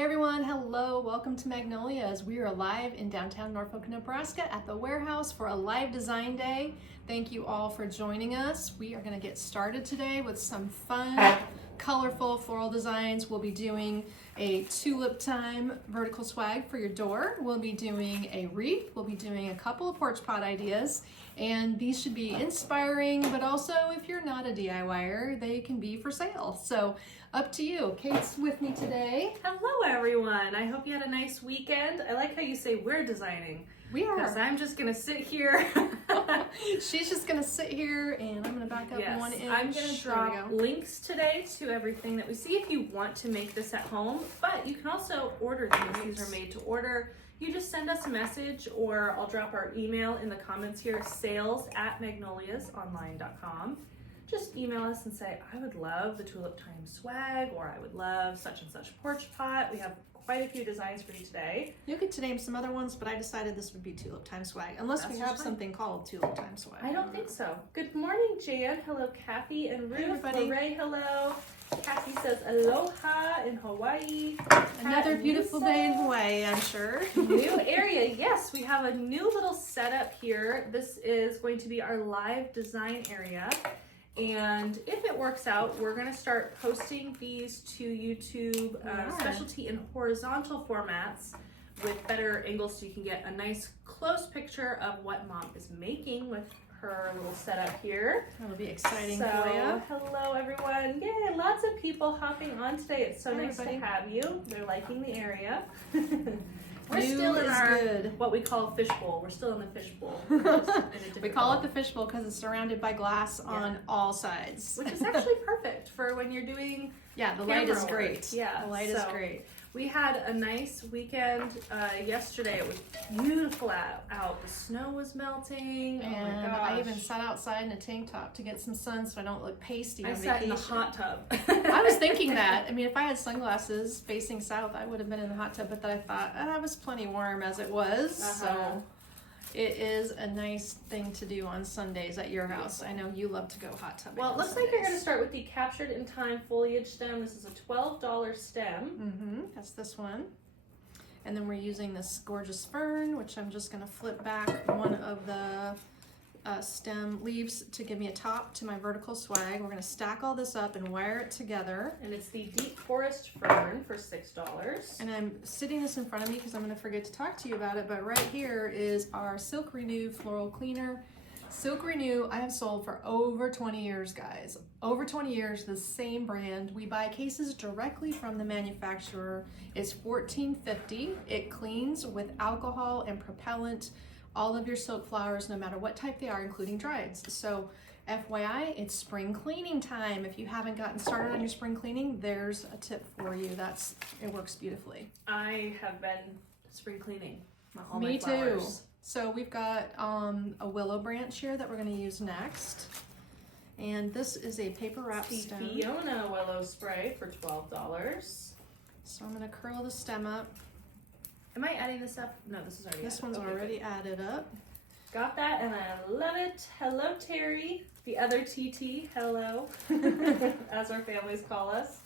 Hey everyone, hello, welcome to Magnolias. We are live in downtown Norfolk, Nebraska at the warehouse for a live design day. Thank you all for joining us. We are going to get started today with some fun, colorful floral designs. We'll be doing a Tulip Time vertical swag for your door. We'll be doing a wreath. We'll be doing a couple of porch pot ideas. And these should be inspiring, but also if you're not a DIYer, they can be for sale. So up to you. Kate's with me today. Hello everyone. I hope you had a nice weekend. I like how you say we're designing. We are. Because I'm just going to sit here. She's just going to sit here and I'm going to back up Yes, 1 inch. I'm going to drop links today to everything that we see if you want to make this at home. But you can also order these. These are made to order. You just send us a message or I'll drop our email in the comments here, sales@magnoliasonline.com. Just email us and say, I would love the Tulip Time swag, or I would love such and such porch pot. We have quite a few designs for you today. You could name some other ones, but I decided this would be Tulip Time swag, unless we have something called Tulip Time swag. I don't think so. Good morning, Jan. Hello, Kathy and Ruth. Hey, everybody. Ray, hello. Kathy says aloha in Hawaii. Another beautiful day in Hawaii, I'm sure. New area. Yes, we have a new little setup here. This is going to be our live design area. And if it works out, we're going to start posting these to YouTube, specialty in horizontal formats with better angles so you can get a nice close picture of what Mom is making with her little setup here. That'll be exciting so, for you. Hello everyone. Yay, lots of people hopping on today. It's so nice to have you. They're liking the area. We're still in our what we call fishbowl. We're still in the fishbowl. We call it the fishbowl because it's surrounded by glass on all sides. Which is actually perfect for when you're doing the light is great. Yeah, the light is great. We had a nice weekend yesterday. It was beautiful out. The snow was melting. And oh my gosh. I even sat outside in a tank top to get some sun so I don't look pasty on sat vacation. in the hot tub. I was thinking that. I mean, if I had sunglasses facing south, I would have been in the hot tub, but then I thought, it was plenty warm as it was. So it is a nice thing to do on Sundays at your house. I know you love to go hot tubbing. Well, it looks like you're going to start with the Captured in Time foliage stem. This is a $12 stem. That's this one. And then we're using this gorgeous fern, which I'm just going to flip back one of the stem leaves to give me a top to my vertical swag. We're going to stack all this up and wire it together. And it's the Deep Forest Fern for $6. And I'm sitting this in front of me because I'm going to forget to talk to you about it, but right here is our Silk Renew Floral Cleaner. Silk Renew I have sold for over 20 years, guys. Over 20 years, the same brand. We buy cases directly from the manufacturer. It's $14.50. It cleans with alcohol and propellant all of your silk flowers, no matter what type they are, including drieds. So FYI, it's spring cleaning time. If you haven't gotten started on your spring cleaning, there's a tip for you. It works beautifully. I have been spring cleaning all Me my flowers. too. So we've got a willow branch here that we're going to use next. And this is a paper wrap stem. Fiona willow spray for $12. So I'm going to curl the stem up. Am I adding this up? No, this is already This one's already added up. Got that, and I love it. Hello, Terry. The other TT, hello, as our families call us.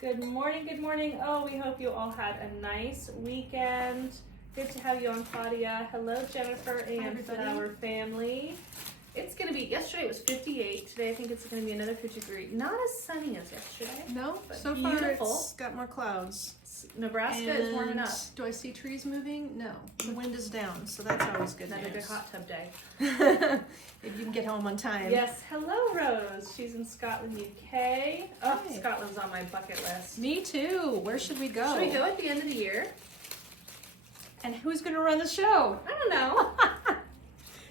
Good morning, good morning. Oh, we hope you all had a nice weekend. Good to have you on, Claudia. Hello, Jennifer and our family. It's going to be, yesterday it was 58. Today I think it's going to be another 53. Not as sunny as yesterday. No, but so beautiful. far it's got more clouds. Nebraska is warming up. Do I see trees moving? No. The wind is down, so that's always good Another news. good hot tub day. If you can get home on time. Yes, hello Rose. She's in Scotland, UK. Oh, Hey. Scotland's on my bucket list. Me too. Where should we go? Should we go at the end of the year? And who's going to run the show? I don't know.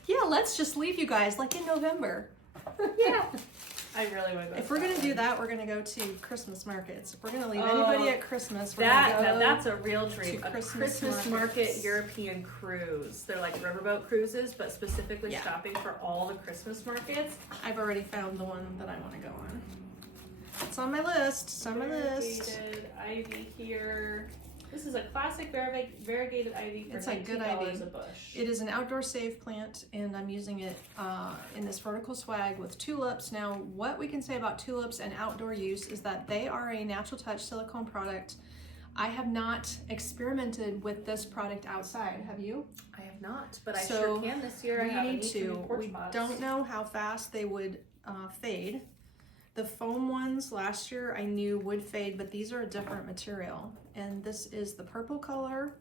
Yeah, let's just leave you guys like in November. Yeah. I really would go. If we're going to do that, we're going to go to Christmas markets. If we're going to leave anybody at Christmas, we're going to go that's a real treat. A Christmas Market markets. European cruise. They're like riverboat cruises, but specifically stopping for all the Christmas markets. I've already found the one that I want to go on. It's on my list. It's on my list. Variegated ivy here. This is a classic variegated ivy for It's a good ivy. $19 a bush. It is an outdoor safe plant, and I'm using it in this vertical swag with tulips. Now, what we can say about tulips and outdoor use is that they are a natural touch silicone product. I have not experimented with this product outside. Have you? I have not, but I sure can this year. We I have need to. porch We pots. don't know how fast they would fade. The foam ones last year I knew would fade, but these are a different material. And this is the purple color,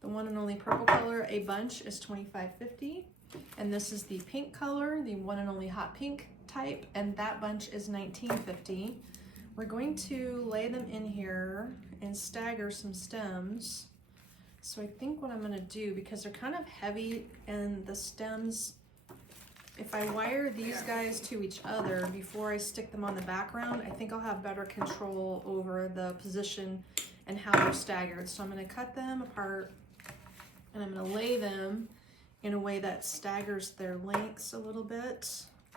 the one and only purple color. A bunch is $25.50. And this is the pink color, the one and only hot pink type, and that bunch is $19.50. We're going to lay them in here and stagger some stems. So I think what I'm gonna do, because they're kind of heavy and the stems, if I wire these guys to each other before I stick them on the background, I think I'll have better control over the position and how they're staggered. So I'm gonna cut them apart and I'm gonna lay them in a way that staggers their lengths a little bit.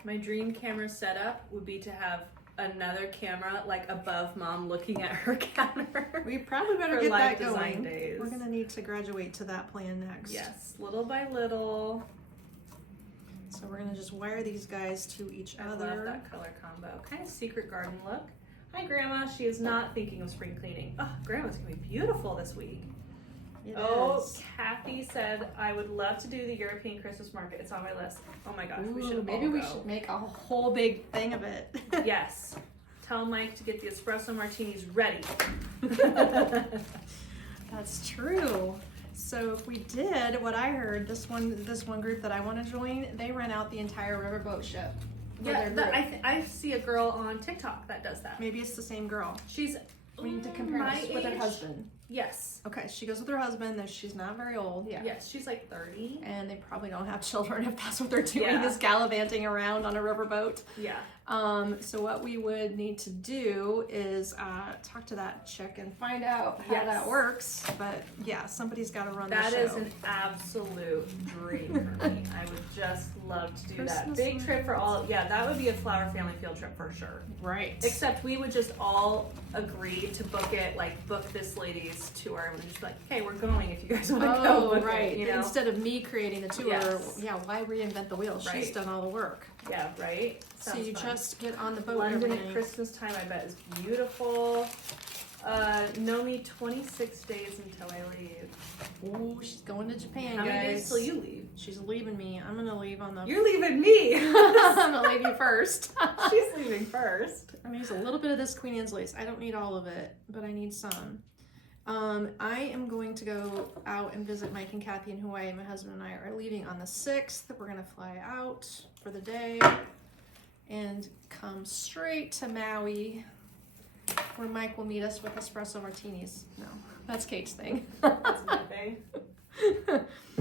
My dream camera setup would be to have another camera like above Mom looking at her counter. We probably better For get live that design going. days. We're gonna need to graduate to that plan next. Yes, little by little. So we're gonna just wire these guys to each I other. love that color combo. Kind of secret garden look. Hi, Grandma. She is not thinking of spring cleaning. Oh, Grandma's gonna be beautiful this week. It is. Kathy said I would love to do the European Christmas market. It's on my list. Oh my gosh, we Ooh, should maybe we should make a whole big thing of it. Yes. Tell Mike to get the espresso martinis ready. That's true. So if we did what I heard, this one group that I want to join, they rent out the entire riverboat ship. Yeah, I see a girl on TikTok that does that. Maybe it's the same girl. She's We need to compare my this with her age. husband. Yes. Okay, she goes with her husband. Though she's not very old. Yeah. Yes, she's like 30. And they probably don't have children if that's what they're doing, Yeah. is gallivanting around on a riverboat. Yeah. So what we would need to do is talk to that chick and find out how Yes. that works. But yeah, somebody's got to run the That show. is an absolute dream for me. I would just love to do that. Christmas Big trip for all. Yeah, that would be a Flower family field trip for sure. Right. Except we would just all agree to book it, like book this lady's tour, and just be like, hey, we're going if you guys want to go. Oh, book right. It, you know? Instead of me creating the tour, Yes. yeah, why reinvent the wheel? She's Right. done all the work. Yeah, right? So Sounds you fun. just get on the boat London every at night. Christmas time, I bet, is beautiful. Know me 26 days until I leave. Oh, she's going to Japan, How guys. many days till you leave? She's leaving me. I'm gonna leave on the. You're leaving me. I'm gonna leave you first. She's leaving first. I'm gonna use a little bit of this Queen Anne's lace. I don't need all of it, but I need some. I am going to go out and visit Mike and Kathy in Hawaii. My husband and I are leaving on the 6th. We're gonna fly out for the day and come straight to Maui, where Mike will meet us with espresso martinis. No, that's Kate's thing. That's my thing.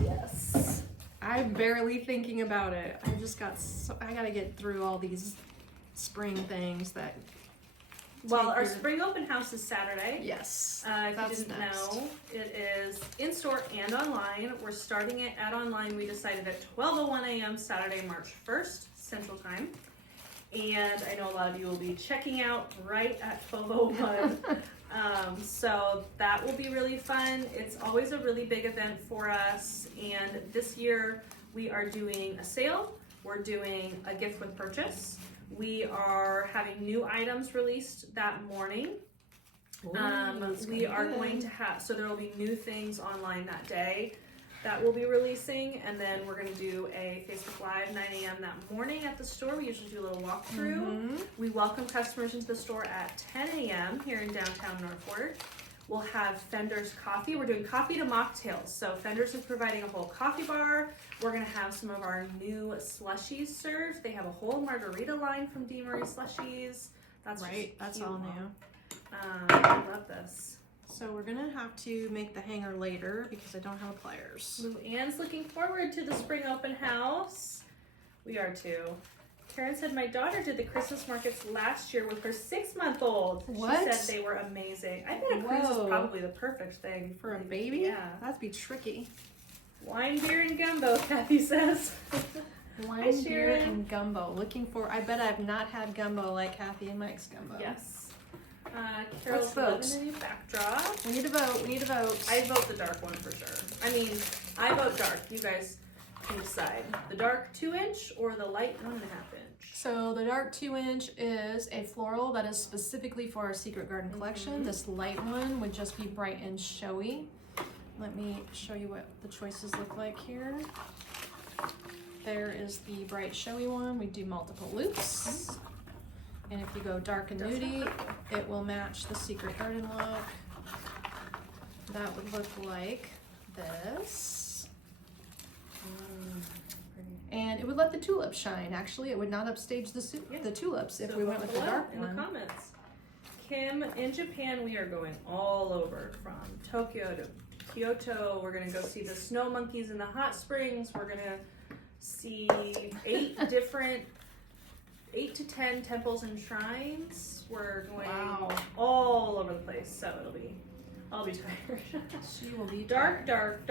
Yes. I'm barely thinking about it. I just got I gotta get through all these spring things that. Well, take our your- spring open house is Saturday. Yes. If that's you didn't next. know, it is in store and online. We're starting it at online. We decided at 12:01 a.m. Saturday, March 1st, Central Time. And I know a lot of you will be checking out right at 12:01. So that will be really fun. It's always a really big event for us. And this year we are doing a sale. We're doing a gift with purchase. We are having new items released that morning. We are going to have, so there will be new things online that day that we'll be releasing, and then we're going to do a Facebook Live 9 a.m. that morning at the store. We usually do a little walkthrough. Mm-hmm. We welcome customers into the store at 10 a.m. here in downtown Northport. We'll have Fender's Coffee. We're doing coffee to mocktails. So Fender's is providing a whole coffee bar. We're going to have some of our new slushies served. They have a whole margarita line from D. Marie Slushies. That's Right, just that's cute. all new. I love this. So we're gonna have to make the hanger later because I don't have pliers. Lou Ann's looking forward to the spring open house. We are too. Karen said, my daughter did the Christmas markets last year with her 6-month-old. What? She said they were amazing. I bet a cruise is Whoa. probably the perfect thing. For a baby? Yeah. That'd be tricky. Wine, beer, and gumbo, Kathy says. Wine, Hi, beer, Sharon. and gumbo. Looking for, I bet I've not had gumbo like Kathy and Mike's gumbo. Yes. Carol's Let's vote. loving the new backdrop. We need to vote. We need to vote. I vote the dark one for sure. I mean, I vote dark. You guys You decide the dark 2-inch or the light 1.5 inch. So the dark 2-inch is a floral that is specifically for our Secret Garden collection. This light one would just be bright and showy. Let me show you what the choices look like here. There is the bright showy one. We do multiple loops. And if you go dark and nudie, it will match the Secret Garden look. That would look like this. And it would let the tulips shine. Actually, it would not upstage the tulips if we went with the dark in one. the comments. Kim, in Japan, we are going all over, from Tokyo to Kyoto. We're gonna go see the snow monkeys in the hot springs. We're gonna see 8 to 10 temples and shrines. We're going all over the place, so I'll be tired. She will be dark, tired.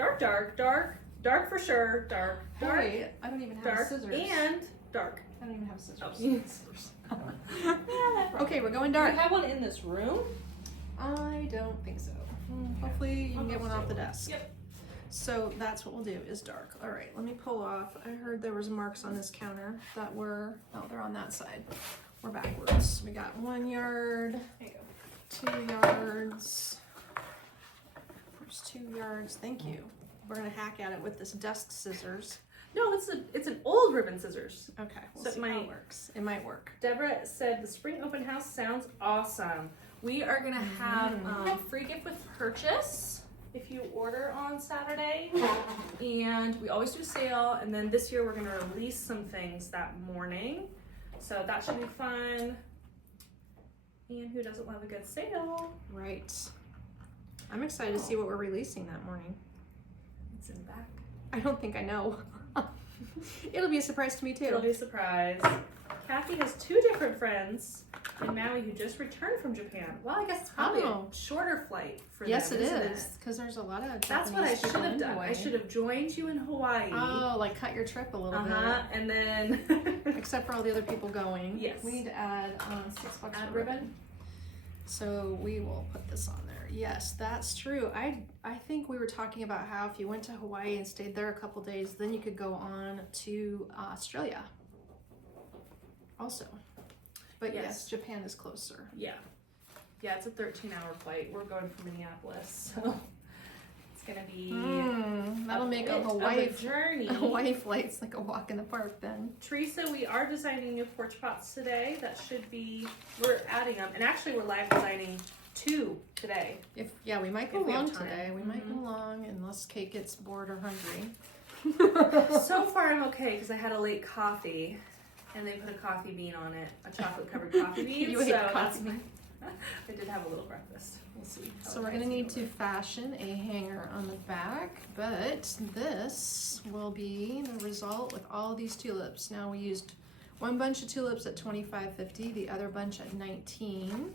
dark for sure. Dark. Wait, I don't even have dark, scissors. And dark. I don't even have scissors. Oh, you need scissors. Okay, we're going dark. Do you have one in this room? I don't think so. Hopefully you can get one off the desk. Yep. So that's what we'll do, is dark. All right, let me pull off. I heard there was marks on this counter that were, oh, they're on that side. We're backwards. We got 1 yard, 2 yards. There's 2 yards, thank you. We're gonna hack at it with this desk scissors. No, it's an old ribbon scissors. Okay, we'll So see how it works. It might work. Deborah said the spring open house sounds awesome. We are gonna have free gift with purchase if you order on Saturday, and we always do sale. And then this year we're gonna release some things that morning, so that should be fun. And who doesn't love a good sale? Right. I'm excited to see what we're releasing that morning. It's in the back. I don't think I know. It'll be a surprise to me too. It'll be a surprise. Kathy has 2 different friends in Maui who just returned from Japan. Well, I guess it's probably a shorter flight for them. Yes, it is, because there's a lot of That's what I Japanese should have people in done. I Hawaii. should have joined you in Hawaii. Oh, like cut your trip a little And then bit. Except for all the other people going. Yes. We need to add $6 add for ribbon. So we will put this on there. Yes, that's true. I think we were talking about how if you went to Hawaii and stayed there a couple days, then you could go on to Australia also. But yes, Japan is closer. Yeah, it's a 13-hour flight. We're going from Minneapolis, so it's gonna be that'll make a journey. Hawaii flight's like a walk in the park then. Teresa, we are designing new porch pots today. That should be, we're adding them, and actually we're live designing 2 today. We might go If we have long time. today. We might go long unless Kate gets bored or hungry. So far I'm okay because I had a late coffee, and they put a coffee bean on it, a chocolate covered coffee bean. You ate so coffee. I did have a little breakfast. We'll see. So we're gonna need to fashion a hanger on the back, but this will be the result with all these tulips. Now we used one bunch of tulips at $25.50, the other bunch at $19.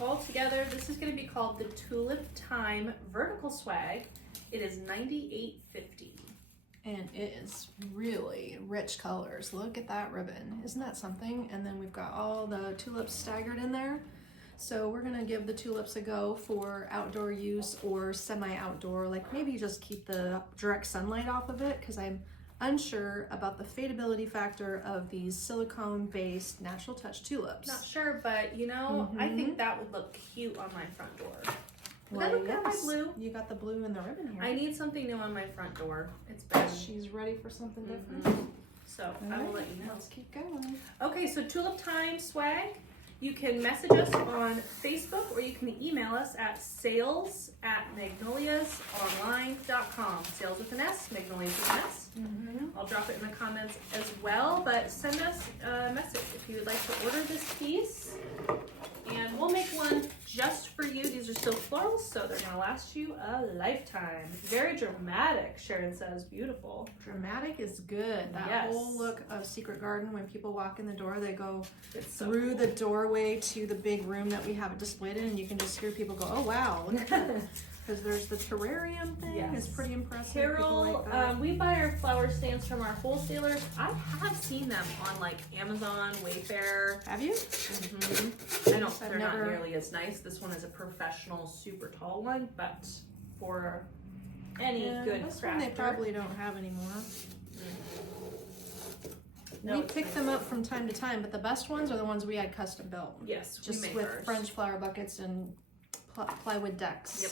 All together, this is going to be called the Tulip Time Vertical Swag. It is $98.50. And it is really rich colors. Look at that ribbon. Isn't that something? And then we've got all the tulips staggered in there. So we're gonna give the tulips a go for outdoor use or semi-outdoor, like maybe just keep the direct sunlight off of it, because I'm unsure about the fadeability factor of these silicone-based natural touch tulips. Not sure, but you know, I think that would look cute on my front door. Would Well, that look good on my yes. blue? You got the blue in the ribbon here. I need something new on my front door. It's been, She's ready for something different. so I will let you know. Let's keep going. Okay, so Tulip Time swag. You can message us on Facebook or you can email us at sales@magnoliasonline.com. Sales with an S, Magnolias with an S. I'll drop it in the comments as well, but send us a message if you would like to order this piece. And we'll make one just for you. These are still florals, so they're gonna last you a lifetime. Very dramatic, Sharon says. Beautiful. Dramatic is good. That Yes. whole look of Secret Garden, when people walk in the door, they go It's so through cool. the doorway to the big room that we have it displayed in, and you can just hear people go, "Oh wow, look at this!" Because there's the terrarium thing. Yes. It's pretty impressive. Carol, People like that. we buy our flower stands from our wholesalers. I have seen them on like Amazon, Wayfair. Have you? I know I've they're never- not nearly as nice. This one is a professional, super tall one, but for any Yeah, good this one they crafter. probably don't have anymore. No, we it's pick nice. them up from time to time, but the best ones are the ones we had custom built. Yes, we Just make with ours. French flower buckets and plywood decks. Yep.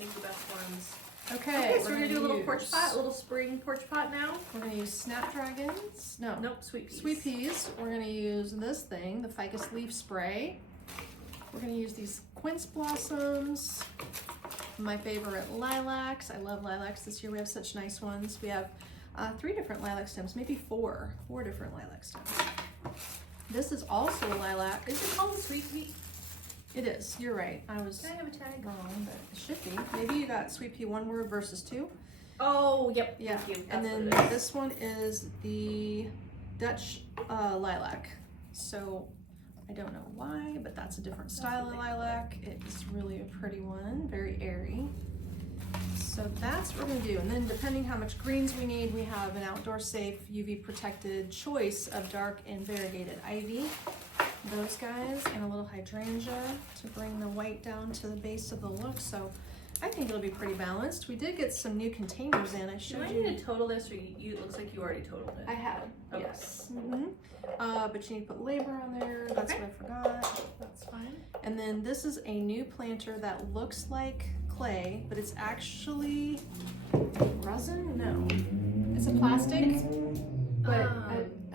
Those are the best ones. Okay, So we're gonna do a little porch pot, a little spring porch pot now. We're gonna use snapdragons. No. Nope, sweet peas. Sweet peas. We're gonna use this thing, the ficus leaf spray. We're gonna use these quince blossoms. My favorite lilacs. I love lilacs this year. We have such nice ones. We have 3 different lilac stems, maybe 4 different lilac stems. This is also a lilac. Is it called a sweet pea? It is. You're right. I was Can I have a tag? wrong, but it should be. Maybe you got sweet pea 1 word versus 2. Oh, yep. Yeah. Thank you. And That's then what it is. this one is the Dutch lilac. So I don't know why, but that's a different style of lilac. It's really a pretty one, very airy. So that's what we're gonna do. And then depending how much greens we need, we have an outdoor safe, UV protected choice of dark and variegated ivy. Those guys, and a little hydrangea to bring the white down to the base of the look. So I think it'll be pretty balanced. We did get some new containers in. I Do showed I you. need to total this, or it looks like you already totaled it? I have, Okay. yes. But you need to put labor on there. That's Okay. what I forgot. That's fine. And then this is a new planter that looks like clay, but it's actually resin? No. It's a plastic, but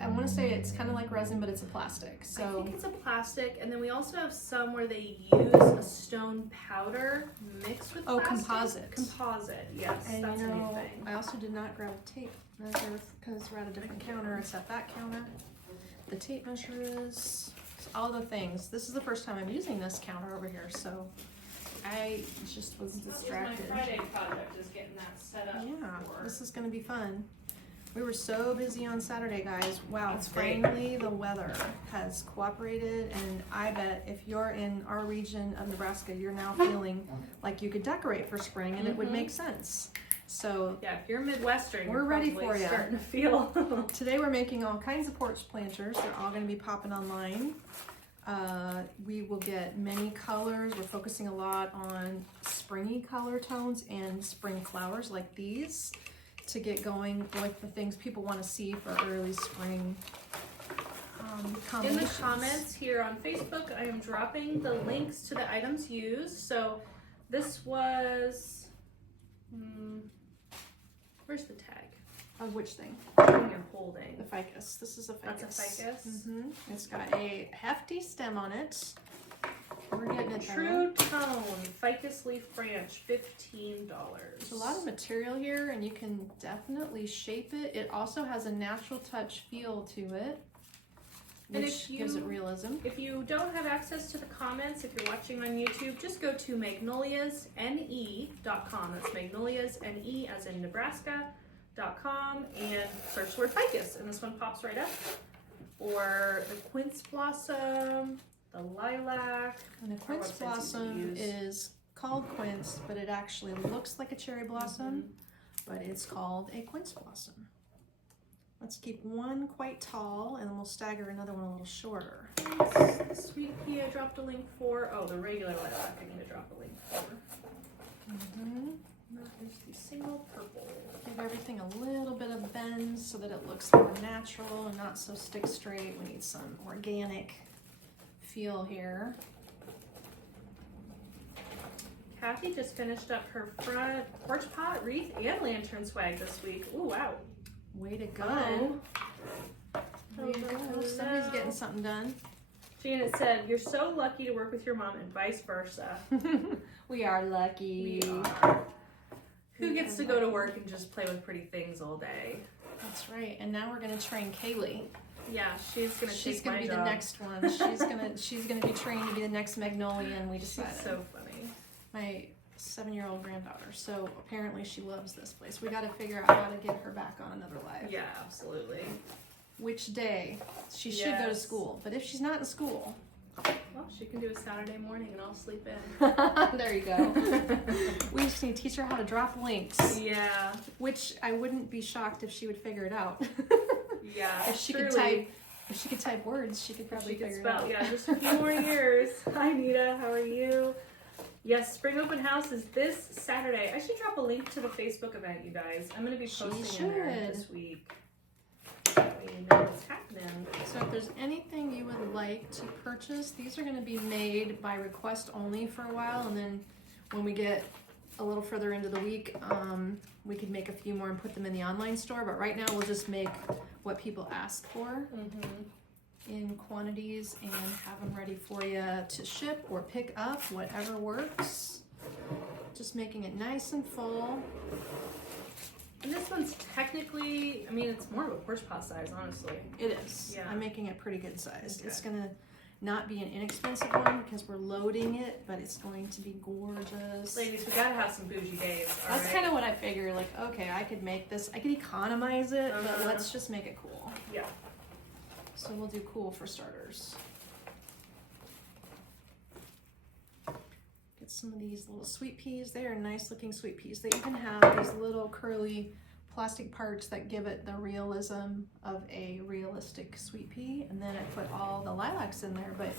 I want to say it's kind of like resin, but it's a plastic. I So think it's a plastic, and then we also have some where they use a stone powder mixed with plastic. composite. Composite, yes, And that's you a new know, thing. I also did not grab a tape measure because we're at a different counter. It's at that counter. The tape measure is all the things. This is the first time I'm using this counter over here, so I just was distracted. My Friday project is getting that set up. Yeah, for- this is gonna be fun. We were so busy on Saturday, guys. Wow, That's great. finally the weather has cooperated, and I bet if you're in our region of Nebraska, you're now feeling like you could decorate for spring, and it would make sense. So Yeah, if you're Midwestern, We're you're ready probably for ya. starting to feel. today we're making all kinds of porch planters. They're all gonna be popping online. We will get many colors. We're focusing a lot on springy color tones and spring flowers like these to get going with the things people want to see for early spring In the combinations. comments here on Facebook, I am dropping the links to the items used. So this was, where's the tag? Of which thing? The thing you're holding. The ficus. This is a ficus. That's a ficus? It's got a hefty stem on it. We're getting it there. True Tone Ficus Leaf Branch, $15. There's a lot of material here, and you can definitely shape it. It also has a natural touch feel to it, And which if gives it you- realism. If you don't have access to the comments, if you're watching on YouTube, just go to magnoliasne.com. That's magnoliasne as in Nebraska.com and search the word ficus, and this one pops right up. Or the quince blossom, the lilac. And a quince website's easy to blossom use. is called quince, but it actually looks like a cherry blossom, but it's called a quince blossom. Let's keep one quite tall, and then we'll stagger another one a little shorter. The sweet pea I dropped a link for. Oh, the regular lilac I need to drop a link for. That is the single purple. Give everything a little bit of bend so that it looks more natural and not so stick straight. We need some organic feel here. Kathy just finished up her front porch pot, wreath, and lantern swag this week. Ooh, wow. Way to go. Fun. Way to go. Somebody's getting something done. Janet said, "You're so lucky to work with your mom and vice versa." We are lucky. We are. Who gets to go to work and just play with pretty things all day? That's right. And now we're gonna train Kaylee. Yeah, she's gonna She's take gonna my be job. the next one. She's gonna be trained to be the next Magnolia, and we She's decided. so funny. My 7-year-old granddaughter. So apparently she loves this place. We got to figure out how to get her back on another life. Yeah, absolutely. Which day she should go to Yes. school, but if she's not in school, Well, she can do a Saturday morning and I'll sleep in. there you go. We just need to teach her how to drop links, Yeah, which I wouldn't be shocked if she would figure it out. yeah. If she truly. could type words, she could probably She could figure it spell. out. Yeah, just a few more years. Hi, Nita. How are you? Yes, spring open house is this Saturday. I should drop a link to the Facebook event, you guys. I'm going to be posting in there this week. You know what's happening. So if there's anything you would like to purchase, these are going to be made by request only for a while, and then when we get a little further into the week, we could make a few more and put them in the online store, but right now we'll just make what people ask for in quantities and have them ready for you to ship or pick up, whatever works. Just making it nice and full. And this one's technically, I mean, it's more of a porch pot size, honestly. It is. Yeah. I'm making it pretty good sized. Okay. It's gonna not be an inexpensive one because we're loading it, but it's going to be gorgeous. Ladies, we gotta have some bougie days. That's kind of what I figure. Like, okay, I could make this. I could economize it, but let's just make it cool. Yeah. So we'll do cool for starters. Get some of these little sweet peas. They are nice looking sweet peas. They even have these little curly plastic parts that give it the realism of a realistic sweet pea. And then I put all the lilacs in there, but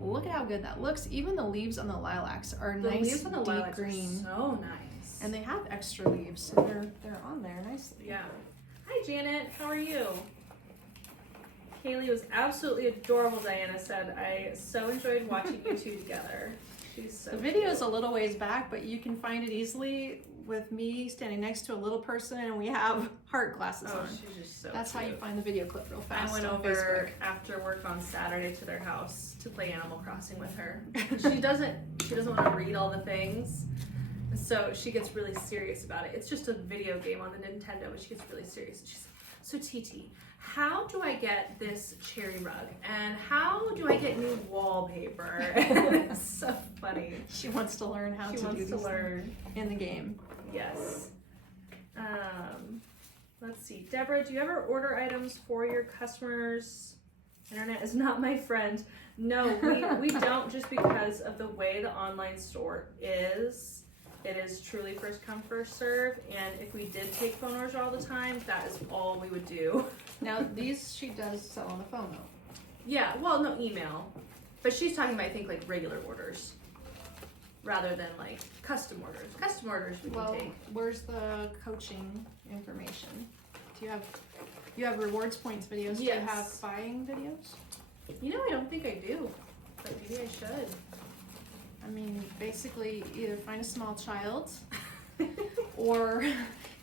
look at how good that looks. Even the leaves on the lilacs are The nice leaves on the deep lilacs green. are so nice. And they have extra leaves, so they're on there nicely. Yeah. Hi Janet, how are you? Kaylee was absolutely adorable, Diana said. I so enjoyed watching you two together. She's so The video is a little ways back, but you can find it easily with me standing next to a little person, and we have heart glasses on. She's just so That's cute. how you find the video clip real fast. I went on over Facebook. after work on Saturday to their house to play Animal Crossing with her. She doesn't want to read all the things, so she gets really serious about it. It's just a video game on the Nintendo, but she gets really serious. She's so TT, how do I get this cherry rug? And how do I get new wallpaper? It's so funny. She wants to learn how She to do wants these to learn. in the game. Yes. Let's see. Deborah, do you ever order items for your customers? Internet is not my friend. No, we don't, just because of the way the online store is. It is truly first come, first serve. And if we did take phone orders all the time, that is all we would do. Now, these she does sell on the phone though. Yeah, well, no, email. But she's talking about, I think, like regular orders rather than like custom orders. Custom orders we can take. Where's the coaching information? Do you have rewards points videos? Do you Yes. have buying videos? You know, I don't think I do, but maybe I should. I mean, basically, either find a small child or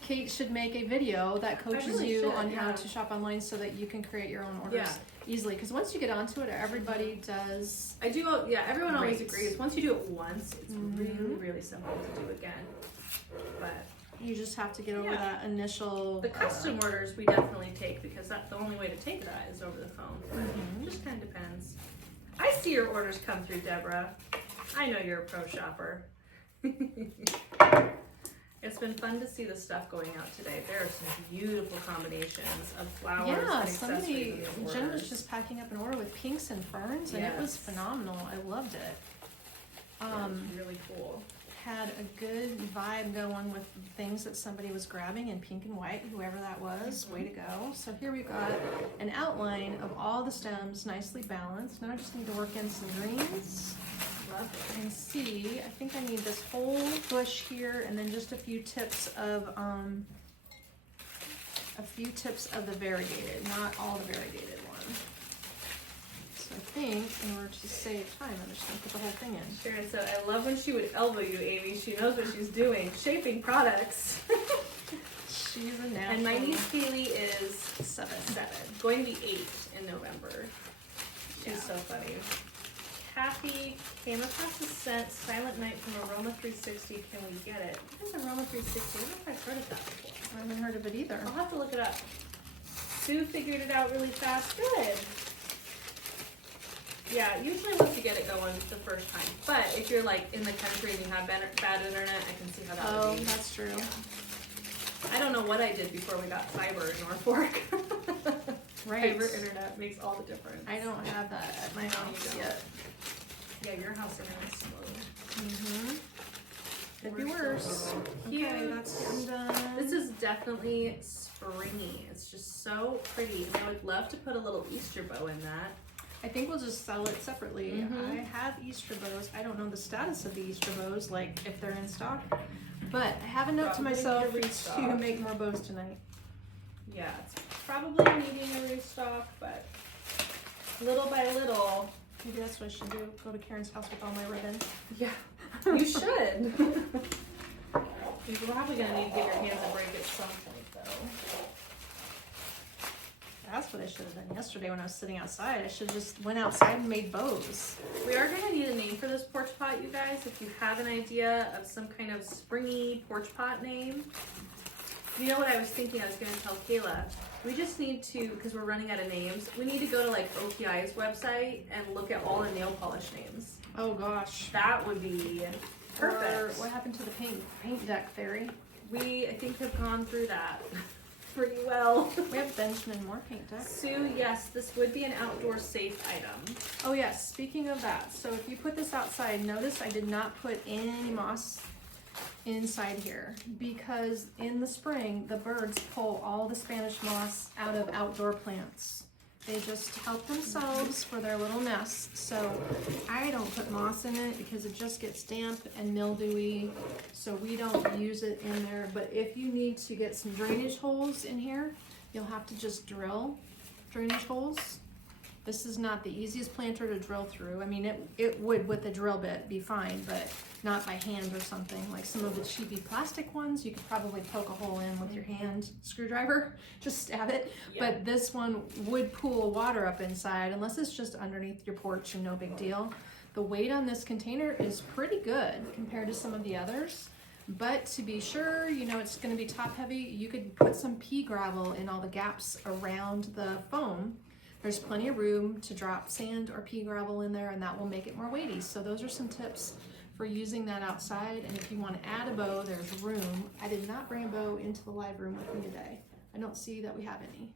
Kate should make a video that coaches really you should, on how yeah. to shop online so that you can create your own orders easily. Because once you get onto it, everybody does. I do, yeah, everyone always Great. agrees. Once you do it once, it's really, really simple to do again. But You just have to get over that initial. the custom orders we definitely take because that's the only way to take that is over the phone. But it just kind of depends. I see your orders come through, Deborah. I know you're a pro shopper. It's been fun to see the stuff going out today. There are some beautiful combinations of flowers and accessories. Jen was just packing up an order with pinks and ferns, and it was phenomenal. I loved it. It was really cool. Had a good vibe going with things that somebody was grabbing in pink and white, whoever that was. Way to go. So here we've got an outline of all the stems nicely balanced. Now I just need to work in some greens. Love it. And see, I think I need this whole bush here and then just a few tips of the variegated, not all the variegated one. So I think in order to save time, I'm just gonna put the whole thing in. Sharon said, I love when she would elbow you, Amy. She knows what she's doing. Shaping products. She's a natural. And my niece Kaylee is 7. going to be 8 in November. She's Yeah. so funny. Kathy came across the scent Silent Night from Aroma 360. Can we get it? What is Aroma 360? I don't know if I've heard of that before. I haven't heard of it either. I'll have to look it up. Sue figured it out really fast. Good. Yeah, usually once you get it going the first time. But if you're like in the country and you have bad internet, I can see how that would be. That's true. Yeah. I don't know what I did before we got fiber in Norfolk. Right. Fiber internet makes all the difference. I don't have that at my house yet. Yeah, your house internet's slow. Could be worse. Cute. Okay, that's getting done. This is definitely springy. It's just so pretty. And I would love to put a little Easter bow in that. I think we'll just sell it separately. I have Easter bows. I don't know the status of the Easter bows, like if they're in stock. But I have a note to myself to make more bows tonight. Yeah, it's probably needing a restock, but little by little. Maybe that's what I should do. Go to Karen's house with all my ribbon. Yeah, you should. You're probably gonna need to get your hands a break at some point, though. That's what I should have done yesterday when I was sitting outside. I should have just went outside and made bows. We are gonna need a name for this porch pot, you guys. If you have an idea of some kind of springy porch pot name. You know what I was thinking? I was gonna tell Kayla. We just need to, because we're running out of names, we need to go to like OPI's website and look at all the nail polish names. Oh gosh. That would be perfect. Or what happened to the paint deck theory? We, I think, have gone through that pretty well. We have Benjamin Moore paint deck. Sue, yes, this would be an outdoor safe item. Oh yes, speaking of that, so if you put this outside, notice I did not put any moss inside here because in the spring the birds pull all the Spanish moss out of outdoor plants. They just help themselves for their little nests. So I don't put moss in it because it just gets damp and mildewy, so we don't use it in there. But if you need to get some drainage holes in here, you'll have to just drill drainage holes. This is not the easiest planter to drill through. I mean, it would with a drill bit be fine, but not by hand or something. Like some of the cheapy plastic ones, you could probably poke a hole in with your hand screwdriver, just stab it. Yeah. But this one would pool water up inside, unless it's just underneath your porch and no big deal. The weight on this container is pretty good compared to some of the others. But to be sure, you know, it's gonna be top heavy, you could put some pea gravel in all the gaps around the foam. There's plenty of room to drop sand or pea gravel in there, and that will make it more weighty. So those are some tips for using that outside. And if you want to add a bow, there's room. I did not bring a bow into the live room with me today. I don't see that we have any.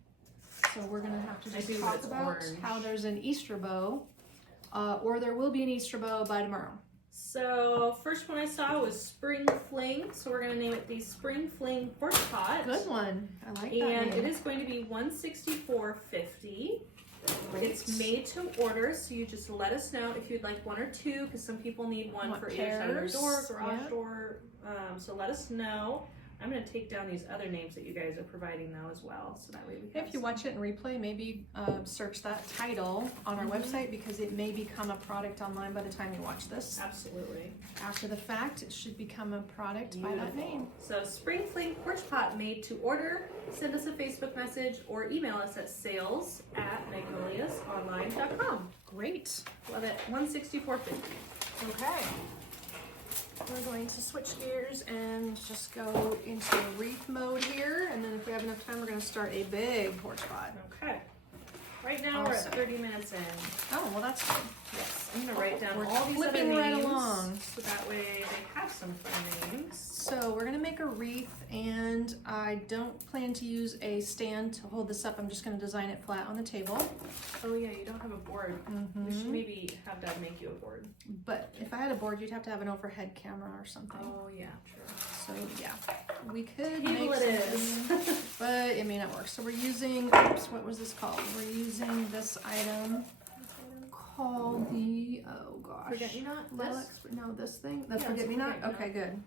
So we're gonna have to just talk about how there's an Easter bow, or there will be an Easter bow by tomorrow. So first one I saw was Spring Fling. So we're gonna name it the Spring Fling Porch Pot. Good one. I like that And name. it is going to be $164.50. It's made to order, so you just let us know if you'd like one or two, because some people need one for each side of their door, garage door. So let us know. I'm going to take down these other names that you guys are providing now as well, so that way we can. If you watch it in replay, maybe search that title on our website, because it may become a product online by the time you watch this. Absolutely. After the fact, it should become a product by that name. So Spring Fling Porch Pot made to order. Send us a Facebook message or email us at sales@magnoliasonline.com. Great. Love it. $164.50. Okay. We're going to switch gears and just go into wreath mode here, and then if we have enough time, we're going to start a big porch pot. Okay. Right now we're at 30 minutes in. Oh, well that's good. Yes, I'm gonna write down We're all these other flipping names, right along. so that way they have some fun names. So we're gonna make a wreath, and I don't plan to use a stand to hold this up. I'm just gonna design it flat on the table. Oh yeah, you don't have a board. We should maybe have Dad make you a board. But if I had a board, you'd have to have an overhead camera or something. Oh yeah, true. So yeah, we could Table make it something, is. but it may not work. So we're using, oops, what was this called? We're using this item called the, oh gosh. Forget-me-not? No, this thing? The Yeah, forget-me-not? it's a Okay, good.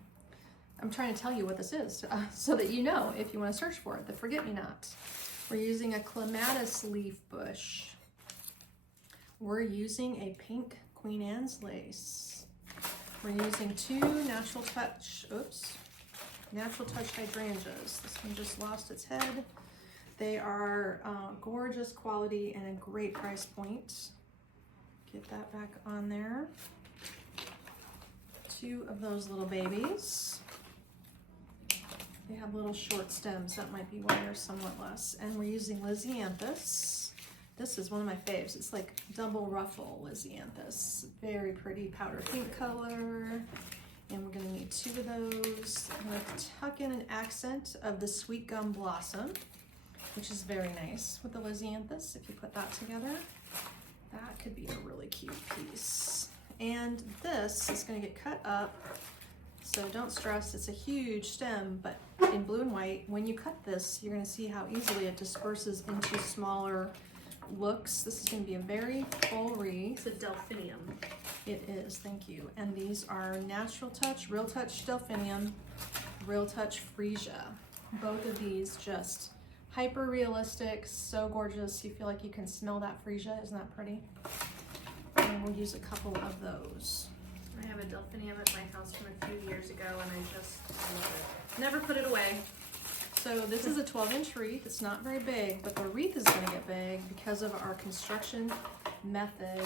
I'm trying to tell you what this is so that you know if you want to search for it. The forget-me-not. We're using a clematis leaf bush. We're using a pink Queen Anne's lace. We're using two Natural Touch hydrangeas. This one just lost its head. They are gorgeous quality and a great price point. Get that back on there. Two of those little babies. They have little short stems. That might be why they're somewhat less. And we're using Lysianthus. This is one of my faves. It's like double ruffle Lysianthus. Very pretty powder pink color. And we're gonna need two of those. I'm gonna tuck in an accent of the sweet gum blossom, which is very nice with the Lysianthus. If you put that together, that could be a really cute piece. And this is gonna get cut up, so don't stress, it's a huge stem, but in blue and white, when you cut this, you're gonna see how easily it disperses into smaller looks. This is going to be a very full wreath. It's a delphinium. It is, thank you. And these are Natural Touch, Real Touch Delphinium, Real Touch Freesia. Both of these just hyper realistic, so gorgeous. You feel like you can smell that freesia. Isn't that pretty? And we'll use a couple of those. I have a delphinium at my house from a few years ago, and I just love it. Never put it away. So this is a 12-inch wreath. It's not very big, but the wreath is going to get big because of our construction method.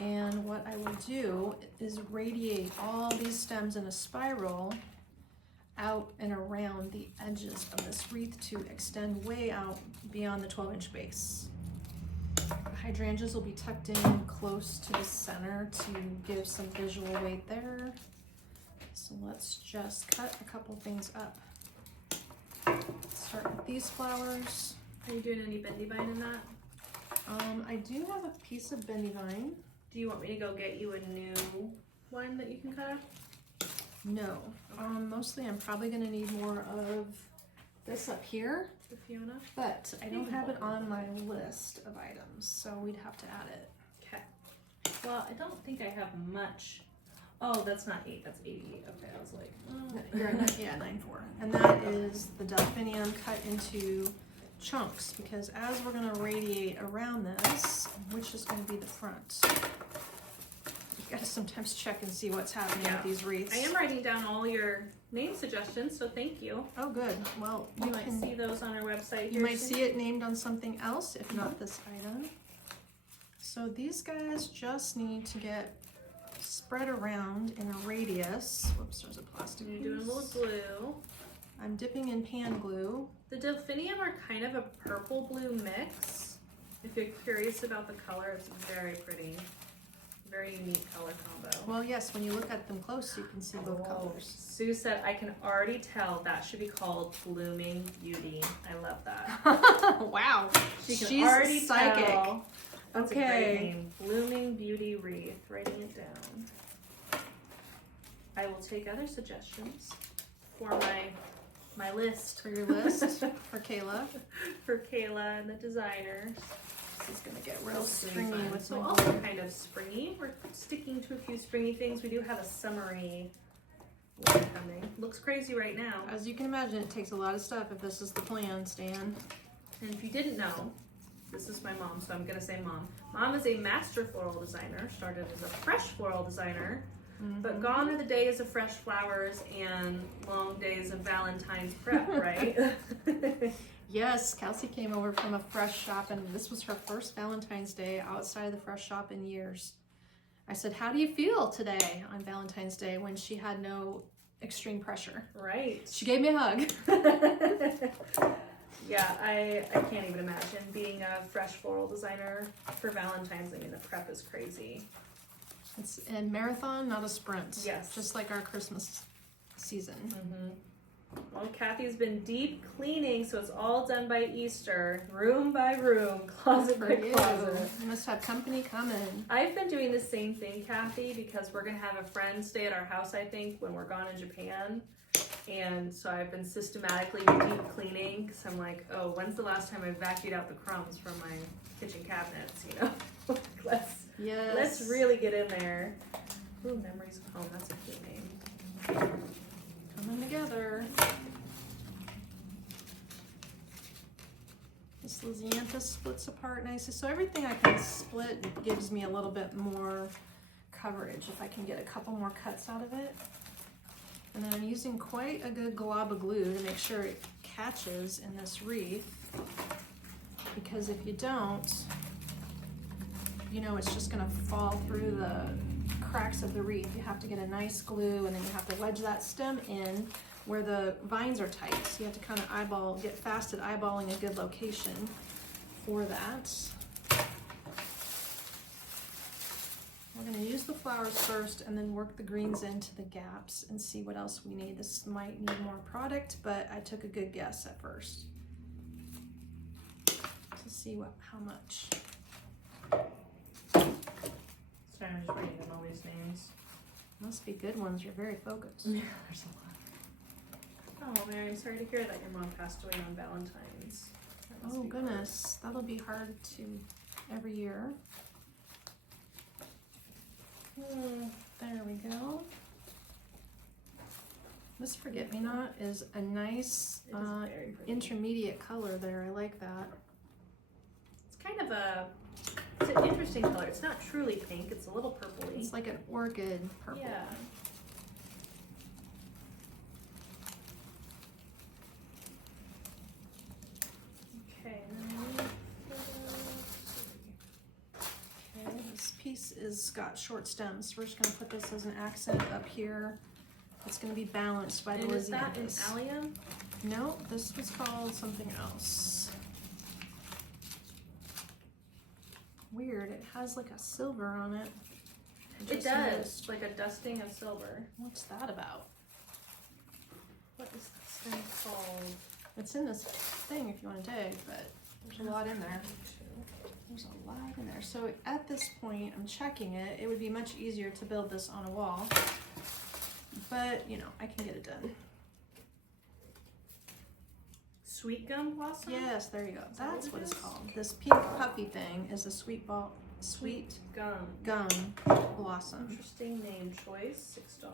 And what I will do is radiate all these stems in a spiral out and around the edges of this wreath to extend way out beyond the 12-inch base. The hydrangeas will be tucked in close to the center to give some visual weight there. So let's just cut a couple things up. Start with these flowers. Are you doing any bendy vine in that? I do have a piece of bendy vine. Do you want me to go get you a new one that you can cut up? No. Mostly I'm probably going to need more of this up here. The Fiona? But I don't have it on my list of items, so we'd have to add it. Okay. Well, I don't think I have much. Oh, that's not 8, that's 88. Okay, I was like, oh. You're at, yeah, 9.4. And that is the delphinium cut into chunks, because as we're going to radiate around this, which is going to be the front, you got to sometimes check and see what's happening with these wreaths. I am writing down all your name suggestions, so thank you. Oh, good. Well, you might see those on our website. You might see it named on something else, if not this item. So these guys just need to get spread around in a radius. Whoops, there's a plastic piece. You're doing a little glue. I'm dipping in pan glue. The delphinium are kind of a purple blue mix. If you're curious about the color, it's very pretty. Very unique color combo. Well, yes, when you look at them close, you can see both colors. Sue said, I can already tell that should be called Blooming Beauty. I love that. Wow. She's already psychic. Tell. That's a great name. Blooming Beauty Wreath. Writing it down. I will take other suggestions for my list. For your list, for Kayla. For Kayla and the designers. This is going to get real stringy with so my also glue. kind of springy. We're sticking to a few springy things. We do have a summery one coming. Looks crazy right now. As you can imagine, it takes a lot of stuff if this is the plan, Stan. And if you didn't know, this is my mom, so I'm going to say mom. Mom is a master floral designer, started as a fresh floral designer, but gone are the days of fresh flowers and long days of Valentine's prep, right? Yes, Kelsey came over from a fresh shop, and this was her first Valentine's Day outside of the fresh shop in years. I said, how do you feel today on Valentine's Day, when she had no extreme pressure? Right. She gave me a hug. Yeah, I can't even imagine being a fresh floral designer for Valentine's. I mean, the prep is crazy. It's a marathon, not a sprint. Yes. Just like our Christmas season. Well, Kathy's been deep cleaning, so it's all done by Easter, room by room, closet by closet. You must have company coming. I've been doing the same thing, Kathy, because we're going to have a friend stay at our house, I think, when we're gone in Japan. And so I've been systematically deep cleaning, because I'm like, oh, when's the last time I vacuumed out the crumbs from my kitchen cabinets, you know? Let's really get in there. Ooh, Memories of Home, that's a cute name. Coming together. This Lisiantha splits apart nicely. So everything I can split gives me a little bit more coverage if I can get a couple more cuts out of it. And then I'm using quite a good glob of glue to make sure it catches in this wreath, because if you don't, you know, it's just gonna fall through the cracks of the wreath. You have to get a nice glue, and then you have to wedge that stem in where the vines are tight. So you have to kind of get fast at eyeballing a good location for that. We're going to use the flowers first and then work the greens into the gaps and see what else we need. This might need more product, but I took a good guess at first to see how much. Sorry, I'm just reading all these names. Must be good ones. You're very focused. Yeah, there's a lot. Oh, Mary, I'm sorry to hear that your mom passed away on Valentine's. That Oh goodness, that'll be hard to every year. There we go. This forget-me-not is a nice very pretty. intermediate color there. I like that. It's kind of it's an interesting color. It's not truly pink. It's a little purpley. It's like an orchid purple. Yeah. Okay. Okay, this piece is got short stems. We're just gonna put this as an accent up here. It's gonna be balanced by the And is that an Lysianthus. allium? No, this was called something else. Weird, it has like a silver on it. It Just does, noticed. like a dusting of silver. What's that about? What is this thing called? It's in this thing if you want to dig, but there's a lot in there. There's a lot in there. So at this point, I'm checking it. It would be much easier to build this on a wall, but you know, I can get it done. Sweet gum blossom? Yes, there you go. that That's what what it it's is? called. This pink puffy thing is a sweet Gum. gum blossom. Interesting name choice. $6.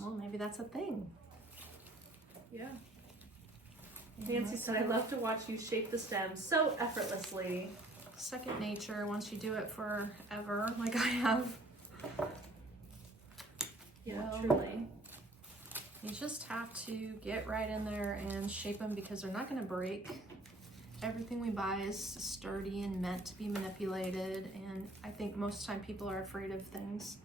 Well, maybe that's a thing. Yeah. Nancy said, I love to watch you shape the stems so effortlessly. Second nature once you do it forever, like I have. Yeah, Well, truly. You just have to get right in there and shape them because they're not going to break. Everything we buy is sturdy and meant to be manipulated, and I think most of the time people are afraid of things.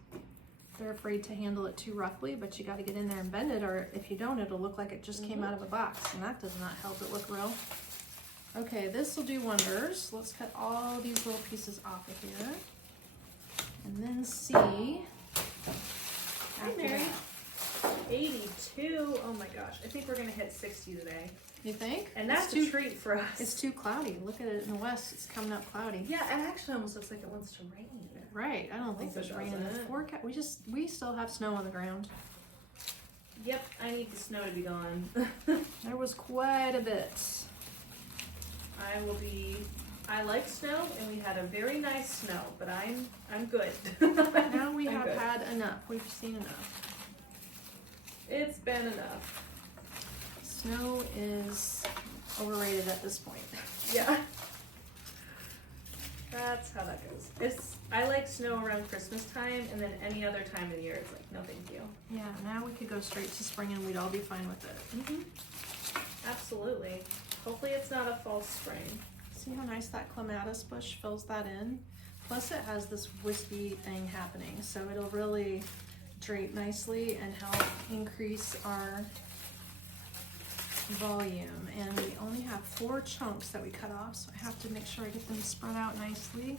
They're afraid to handle it too roughly, but you got to get in there and bend it, or if you don't, it'll look like it just came out of a box, and that does not help it look real. Okay, this will do wonders. Let's cut all these little pieces off of here, and then see. Hi, Mary. 82. Oh my gosh. I think we're going to hit 60 today. You think? And that's It's a treat for us. It's too cloudy. Look at it in the west. It's coming up cloudy. Yeah, it actually almost looks like it wants to rain. Right. I don't think Also there's rain in the doesn't. forecast. We still have snow on the ground. Yep, I need the snow to be gone. There was quite a bit. I like snow, and we had a very nice snow, but I'm good. Now we I'm have good. had enough. We've seen enough. It's been enough. Snow is overrated at this point. Yeah. That's how that goes. I like snow around Christmas time, and then any other time of the year, it's like, no thank you. Yeah, now we could go straight to spring and we'd all be fine with it. Absolutely. Hopefully it's not a false spring. See how nice that clematis bush fills that in? Plus it has this wispy thing happening, so it'll really drape nicely and help increase our volume. And we only have 4 chunks that we cut off, so I have to make sure I get them spread out nicely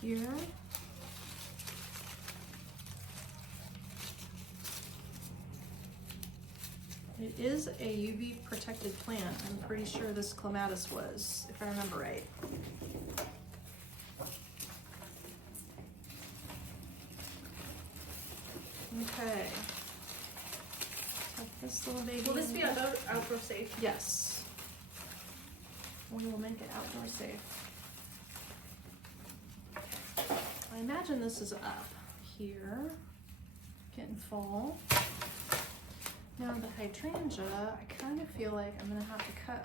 here. It is a UV protected plant. I'm pretty sure this clematis was, if I remember right. Okay. Tuck this little baby. Will this in be there. outdoor safe? Yes. We will make it outdoor safe. I imagine this is up here, getting full. Now the hydrangea, I kind of feel like I'm gonna have to cut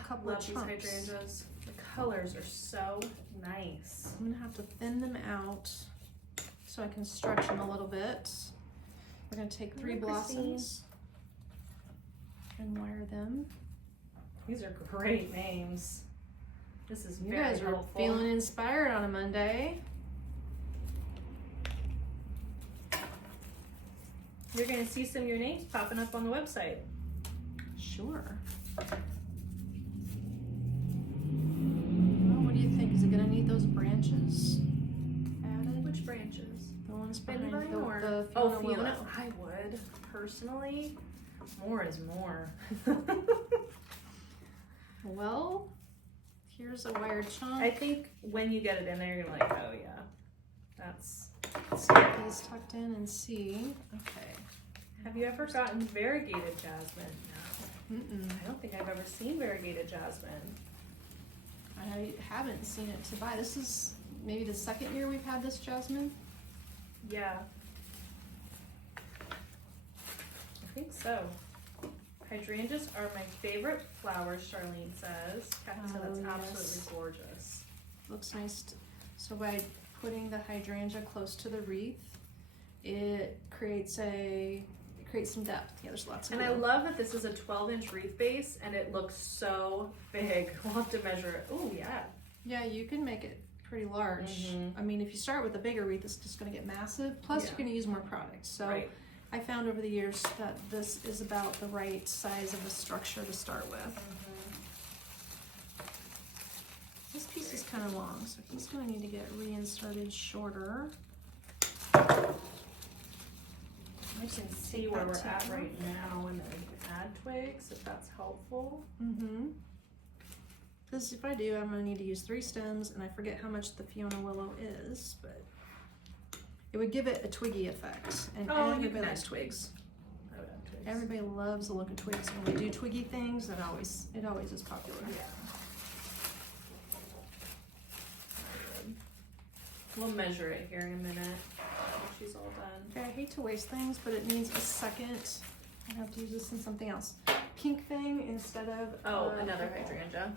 a couple Love of these chunks. hydrangeas. The colors are so nice. I'm gonna have to thin them out so I can stretch them a little bit. We're gonna take 3 Hello, Christine. blossoms and wire them. These are great names. This is You very guys are helpful. feeling inspired on a Monday. You're going to see some of your names popping up on the website. Sure. Well, what do you think? Is it gonna need those branches added? Which branches? The ones Benny behind Vine or? the Oh, Fiona Fiona. Willow. I would personally. More is more. Well, here's a wired chunk. I think when you get it in there, you're gonna be like, oh yeah, that's. Let's get these tucked in and see. Okay. Have you ever gotten variegated jasmine? No. Mm-mm. I don't think I've ever seen variegated jasmine. I haven't seen it to buy. This is maybe the second year we've had this jasmine. Yeah. I think so. Hydrangeas are my favorite flowers, Charlene says. Kathy said that's absolutely gorgeous. Looks nice. So by putting the hydrangea close to the wreath, it creates some depth. Yeah, there's lots of And I love that this is a 12-inch wreath base and it looks so big. We'll have to measure it. Oh, yeah. Yeah, you can make it pretty large. I mean, if you start with a bigger wreath, it's just going to get massive. Plus, you're going to use more product. So right. I found over the years that this is about the right size of a structure to start with. This piece is kind of long, so he's going to need to get reinserted shorter. I can see where we're at right now and then we can add twigs if that's helpful. This, if I do, I'm going to need to use 3 stems, and I forget how much the Fiona Willow is, but it would give it a twiggy effect. And everybody likes twigs. I would add twigs. Everybody loves the look of twigs. When we do twiggy things, it always is popular. Yeah. We'll measure it here in a minute when she's all done. Okay, I hate to waste things, but it needs a second. I have to use this in something else. Pink thing instead of another hydrangea.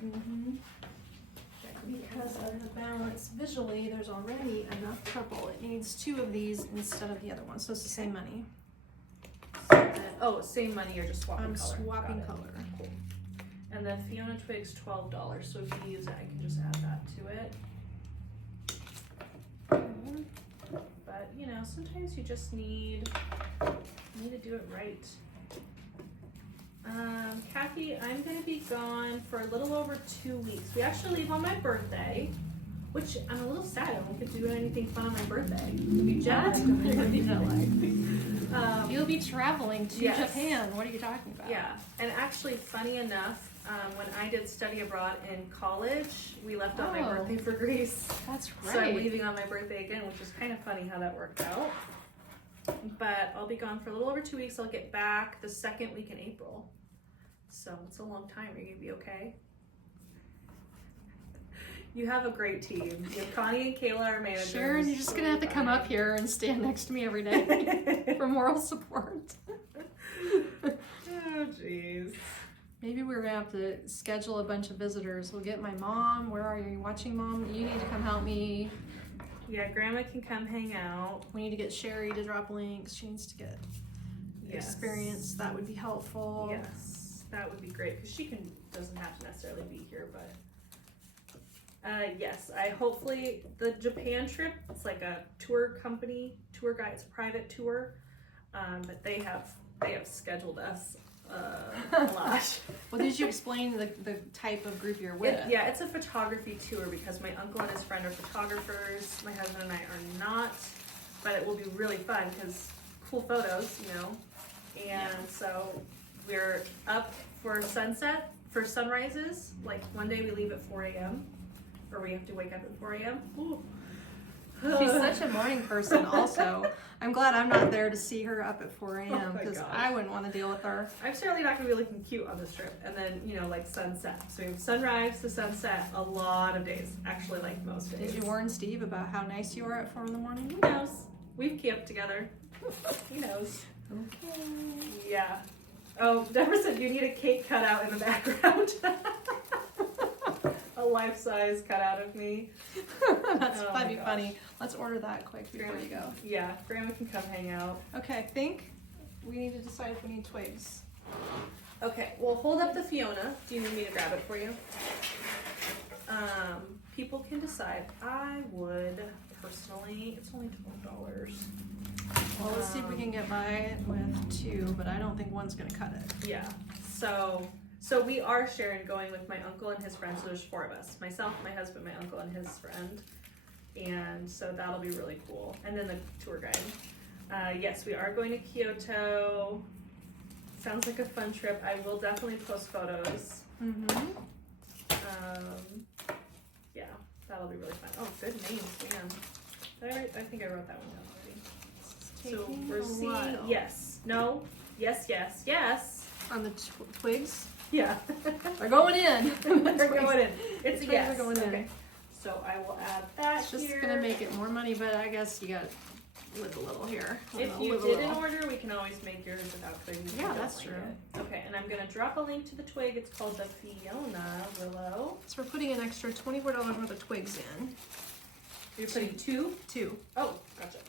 Because of the balance visually, there's already enough purple. It needs 2 of these instead of the other one, so it's the same money. Same money, you're just swapping color. I'm swapping color. Cool. And then Fiona Twigs, $12. So if you use it, I can just add that to it. But you know, sometimes you just need to do it right. Kathy, I'm gonna be gone for a little over 2 weeks. We actually leave on my birthday, which I'm a little sad I won't get to do anything fun on my birthday. You'll be jet lagged. You're gonna be jet lagged. You'll be traveling to Japan. What are you talking about? Yeah, and actually, funny enough, when I did study abroad in college, we left on my birthday for Greece. That's right. So I'm leaving on my birthday again, which is kind of funny how that worked out. But I'll be gone for a little over 2 weeks. I'll get back the 2nd week in April. So it's a long time. Are you gonna be okay? You have a great team. You have Connie and Kayla, our managers. Sharon, you're just gonna have to come up here and stand next to me every day for moral support. Oh, jeez. Maybe we're gonna have to schedule a bunch of visitors. We'll get my mom. Where are you watching, Mom? You need to come help me. Yeah, Grandma can come hang out. We need to get Sherry to drop links. She needs to get experience. That would be helpful. Yes, that would be great because she doesn't have to necessarily be here, but yes, I hopefully the Japan trip. It's like a tour guide. It's a private tour, but they have scheduled us a lot. Well, did you explain the type of group you're with? It's a photography tour because my uncle and his friend are photographers. My husband and I are not, but it will be really fun because cool photos, you know. And so we're up for sunset, for sunrises. Like one day we leave at 4 a.m. or we have to wake up at 4 a.m. Ooh. She's such a morning person also. I'm glad I'm not there to see her up at 4 a.m. because I wouldn't want to deal with her. I'm certainly not going to be looking cute on this trip. And then, you know, like sunset. So we have sunrise to sunset a lot of days. Actually, like most days. Did you warn Steve about how nice you are at 4 in the morning? He knows. We've camped together. He knows. Okay. Yeah. Oh, Deborah said you need a cake cutout in the background. A life-size cutout of me. That's funny. Let's order that quick before you go. Yeah, Grandma can come hang out. Okay, I think we need to decide if we need twigs. Okay, well, hold up the Fiona. Do you need me to grab it for you? People can decide. I would personally. It's only $12. Well, let's see if we can get by with 2, but I don't think one's gonna cut it. Yeah. So we are sharing, going with my uncle and his friend. So there's 4 of us: myself, my husband, my uncle, and his friend. And so that'll be really cool. And then the tour guide. Yes, we are going to Kyoto. Sounds like a fun trip. I will definitely post photos. Yeah, that'll be really fun. Oh, good names, man. I think I wrote that one down already. So we're seeing yes, no, yes, yes, yes. On the twigs? Yeah. They're going in. They're going in. It's a Twigs yes. are going in. Okay. So I will add that It's just here. gonna make it more money, but I guess you gotta live a little here. If you Live a did an little. order, we can always make yours without twigs. if you Yeah, don't that's like true. it. Okay, and I'm gonna drop a link to the twig. It's called the Fiona Willow. So we're putting an extra $24 worth of twigs in. You're putting two? Two. Oh, gotcha.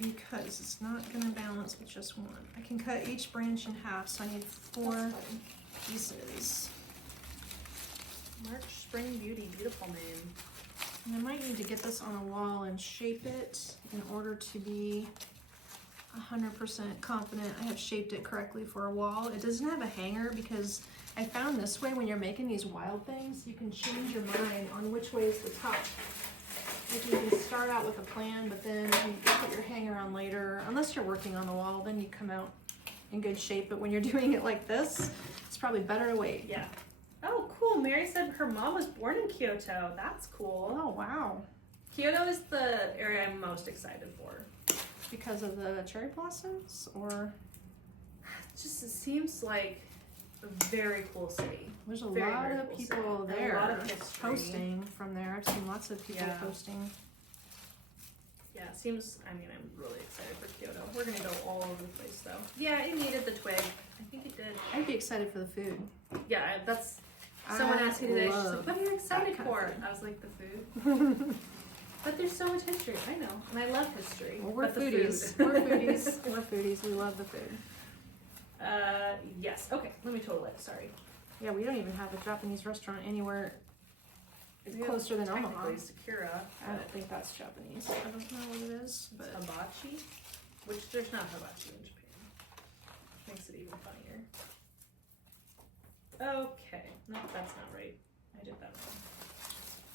Because it's not gonna balance with just one. I can cut each branch in half, so I need 4 That's fine. pieces. March Spring Beauty, beautiful name. And I might need to get this on a wall and shape it in order to be 100% confident I have shaped it correctly for a wall. It doesn't have a hanger because I found this way when you're making these wild things, you can change your mind on which way is the top. Like you can start out with a plan, but then you put your hanger on later. Unless you're working on the wall, then you come out in good shape. But when you're doing it like this, it's probably better to wait. Yeah. Oh, cool. Mary said her mom was born in Kyoto. That's cool. Oh, wow. Kyoto is the area I'm most excited for. Because of the cherry blossoms, or It seems like a very cool city. there's a Very, lot very of cool people city. there A lot of history. posting from there. I've seen lots of people Yeah. posting. Yeah, it seems, I'm really excited for Kyoto. We're going to go all over the place though. Yeah, it needed the twig. I think it did. I'd be excited for the food. Yeah, that's, someone asked me today, she's love like, what are you excited that kind of for? food. I was like, the food. But there's so much history, I know, and I love history. Well, we're but the foodies. food. We're foodies. We're foodies. We love the food. Yes, okay, let me total it, sorry. Yeah, we don't even have a Japanese restaurant anywhere We have closer than Omaha. Technically Sakura. I don't think that's Japanese. I don't know what it is, but Hibachi, which there's not hibachi in Japan. Makes it even funnier. Okay, no, that's not right. I did that wrong.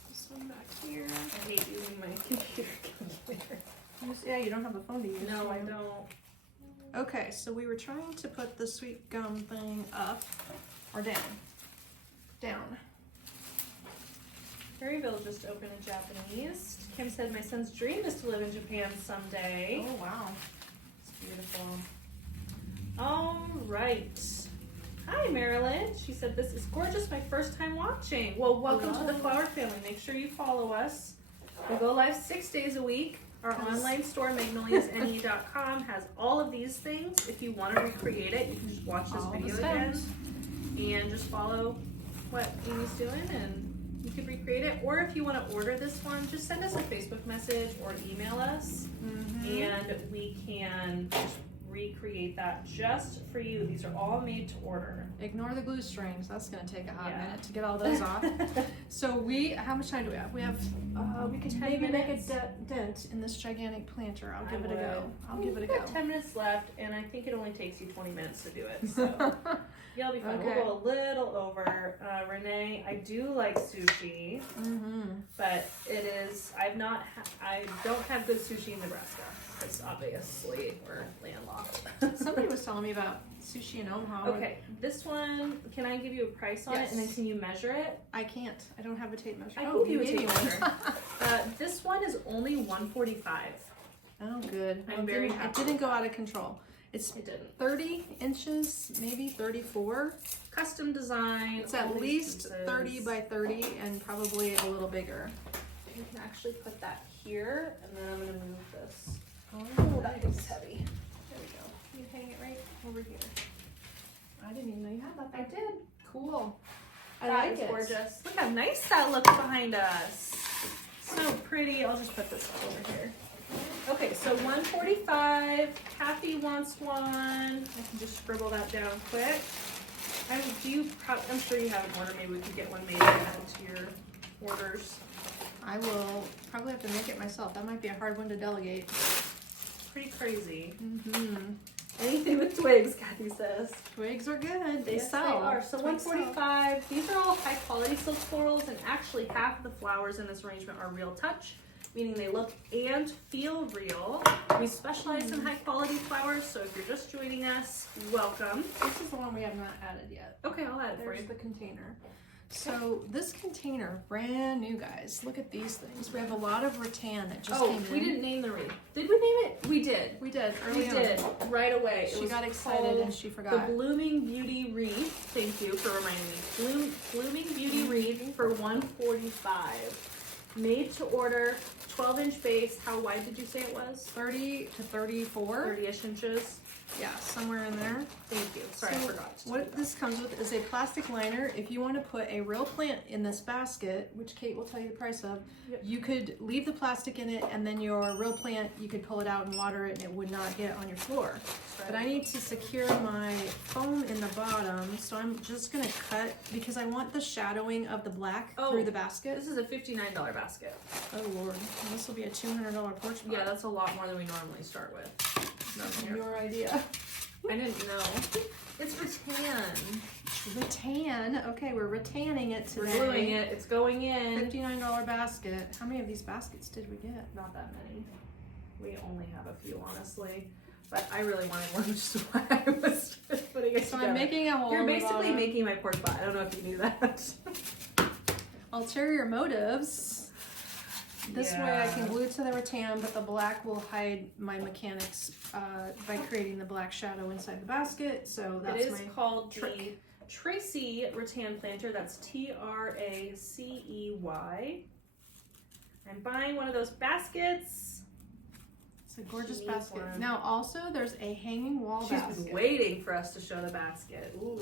this one back here. I hate using my computer calculator. Yeah, you don't have a phone to use. No, I so- don't. Okay, so we were trying to put the sweet gum thing up or down. Down. Perryville just opened in Japanese. Kim said, my son's dream is to live in Japan someday. Oh wow. It's beautiful. All right. Hi, Marilyn. She said, this is gorgeous. My first time watching. Well, welcome to the Flower family. Make sure you follow us. We go live 6 days a week. Our online store, magnoliasne.com, has all of these things. If you want to recreate it, you can just watch this All the video steps. again and just follow what Amy's doing and you can recreate it. Or if you want to order this one, just send us a Facebook message or email us and we can just recreate that just for you. These are all made to order. Ignore the glue strings. That's gonna take a hot Yeah. minute to get all those off. So how much time do we have? We have, we can 10 maybe make a minutes. dent in this gigantic planter. I'll I give it a go. would. I'll give it a We've go. got 10 minutes left, and I think it only takes you 20 minutes to do it. So yeah, it'll be fun. Okay. We'll go a little over. Renee, I do like sushi, but it is. I don't have good sushi in Nebraska because obviously we're landlocked. Somebody was telling me about sushi in Omaha. Okay, this one. Can I give you a price on it, and then Yes. can you measure it? I can't. I don't have a tape measure. I Oh, can give you a gave tape me measure. This one is only $145. Oh, good. I'm very It happy didn't with go that. out of control. It's It didn't. 30 inches, maybe 34. Custom design. It's all at these least pieces. 30 by 30 and probably a little bigger. You can actually put that here, and then I'm gonna move this. Oh, that is heavy. There we go. You hang it right over here. I didn't even know you had that I there. did. Cool. I That like is it. gorgeous. Look how nice that looks behind us. So pretty. I'll just put this over here. Okay, so $145. Kathy wants one. I can just scribble that down quick. I'm sure you have an order. Maybe we could get one made and add it to your orders. I will probably have to make it myself. That might be a hard one to delegate. Pretty crazy. Mm-hmm. Anything with twigs, Kathy says. Twigs are good. They Yes, sell. They are. So Twigs sell. $145. These are all high quality silk florals, and actually half of the flowers in this arrangement are real touch, meaning they look and feel real. We specialize in high quality flowers, so if you're just joining us, welcome. This is the one we have not added yet. Okay, I'll add it for There's you. the container. So this container, brand new, guys. Look at these things. We have a lot of rattan that just came in. We didn't name the wreath. Did we name it? We did. We did. We did right away. She got excited and she forgot. The Blooming Beauty Wreath. Thank you for reminding me. Blooming Beauty Wreath for $145. Made to order, 12-inch base. How wide did you say it was? 30 to 34. 30-ish inches. Yeah, somewhere in there. Thank you. Sorry, I forgot. What this comes with is a plastic liner. If you want to put a real plant in this basket, which Kate will tell you the price of, you could leave the plastic in it, and then your real plant, you could pull it out and water it, and it would not get on your floor. But I need to secure my foam in the bottom, so I'm just going to cut, because I want the shadowing of the black through the basket. This is a $59 basket. Oh, Lord. And this will be a $200 porch pot. Yeah, that's a lot more than we normally start with. Your idea. I didn't know. It's rattan. Rattan. Okay, we're rattanning it today. We're gluing it. It's going in. $59 basket. How many of these baskets did we get? Not that many. We only have a few, honestly. But I really wanted one, which is why I was putting it together. I'm making a hole. You're basically making my porch pot. I don't know if you knew that. Ulterior motives. This way I can glue it to the rattan, but the black will hide my mechanics by creating the black shadow inside the basket. So that's it is called trick. The Tracy Rattan Planter. That's TRACEY. I'm buying one of those baskets. It's a gorgeous basket. Now also there's a hanging wall basket. She's been waiting for us to show the basket. Ooh.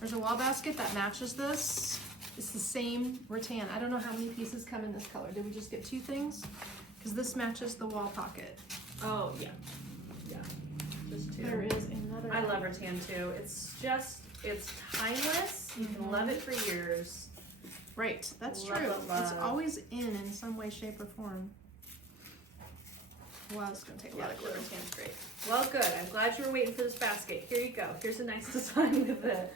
There's a wall basket that matches this. It's the same rattan. I don't know how many pieces come in this color. Did we just get 2 things? Because this matches the wall pocket. Oh, yeah. Yeah. Just 2. There is another. I love rattan too. It's timeless. You can love it for years. Right, that's Love, true. love, love. It's always in some way, shape, or form. Wow, it's going to take a lot of glue. Rattan's great. Well, good. I'm glad you were waiting for this basket. Here you go. Here's a nice design with it.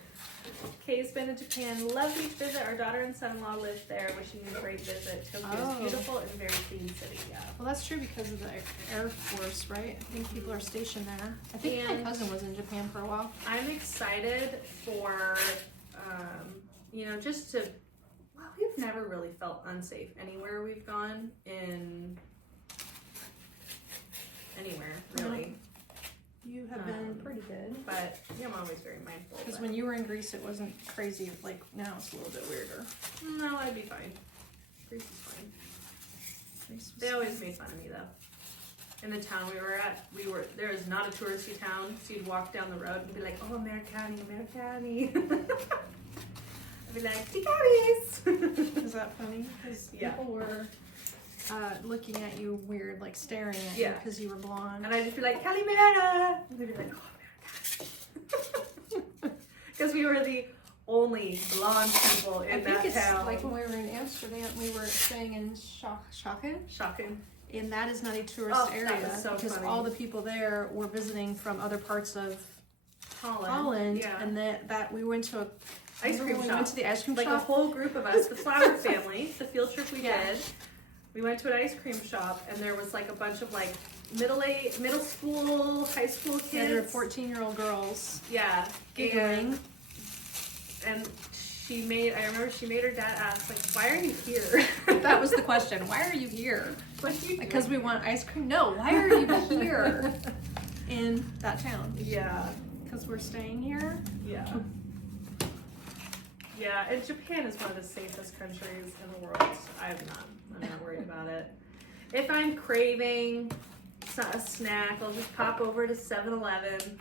Kay's been in Japan. Loved each visit. Our daughter and son-in-law live there. Wishing you a great visit. Tokyo is beautiful and very clean city. Yeah. Well, that's true because of the Air Force, right? I think people are stationed there. I think my cousin was in Japan for a while. I'm excited for, just to. Wow, we've never really felt unsafe anywhere we've gone anywhere really. You have been pretty good. But I'm always very mindful. Because when you were in Greece, it wasn't crazy. Like now, it's a little bit weirder. No, I'd be fine. Greece is fine. They always made fun of me though. In the town we were at, there is not a touristy town, so you'd walk down the road and be like, "Oh, Americani, Americani." I'd be like, "Ticaris." Is that funny? Because people were looking at you weird, like staring at you because you were blonde. And I'd just be like, Calimera! And they'd be like, "Oh, America." Because we were the only blonde people in that town. Like when we were in Amsterdam, we were staying in Schaken. And that is not a tourist area because all the people there were visiting from other parts of Holland. Yeah. And that we went to ice cream shop. We went to the ice cream shop. Like a whole group of us, the Flower family, the field trip we did. We went to an ice cream shop and there was like a bunch of like middle school, high school kids. Yeah, there were 14-year-old girls. Yeah. Giggling. And I remember she made her dad ask, like, "Why are you here?" That was the question. Why are you here? What do you do? Because we want ice cream? No, why are you here in that town? Yeah. Because we're staying here? Yeah. Yeah, and Japan is one of the safest countries in the world. I'm not worried about it. If I'm craving a snack, I'll just pop over to 7-Eleven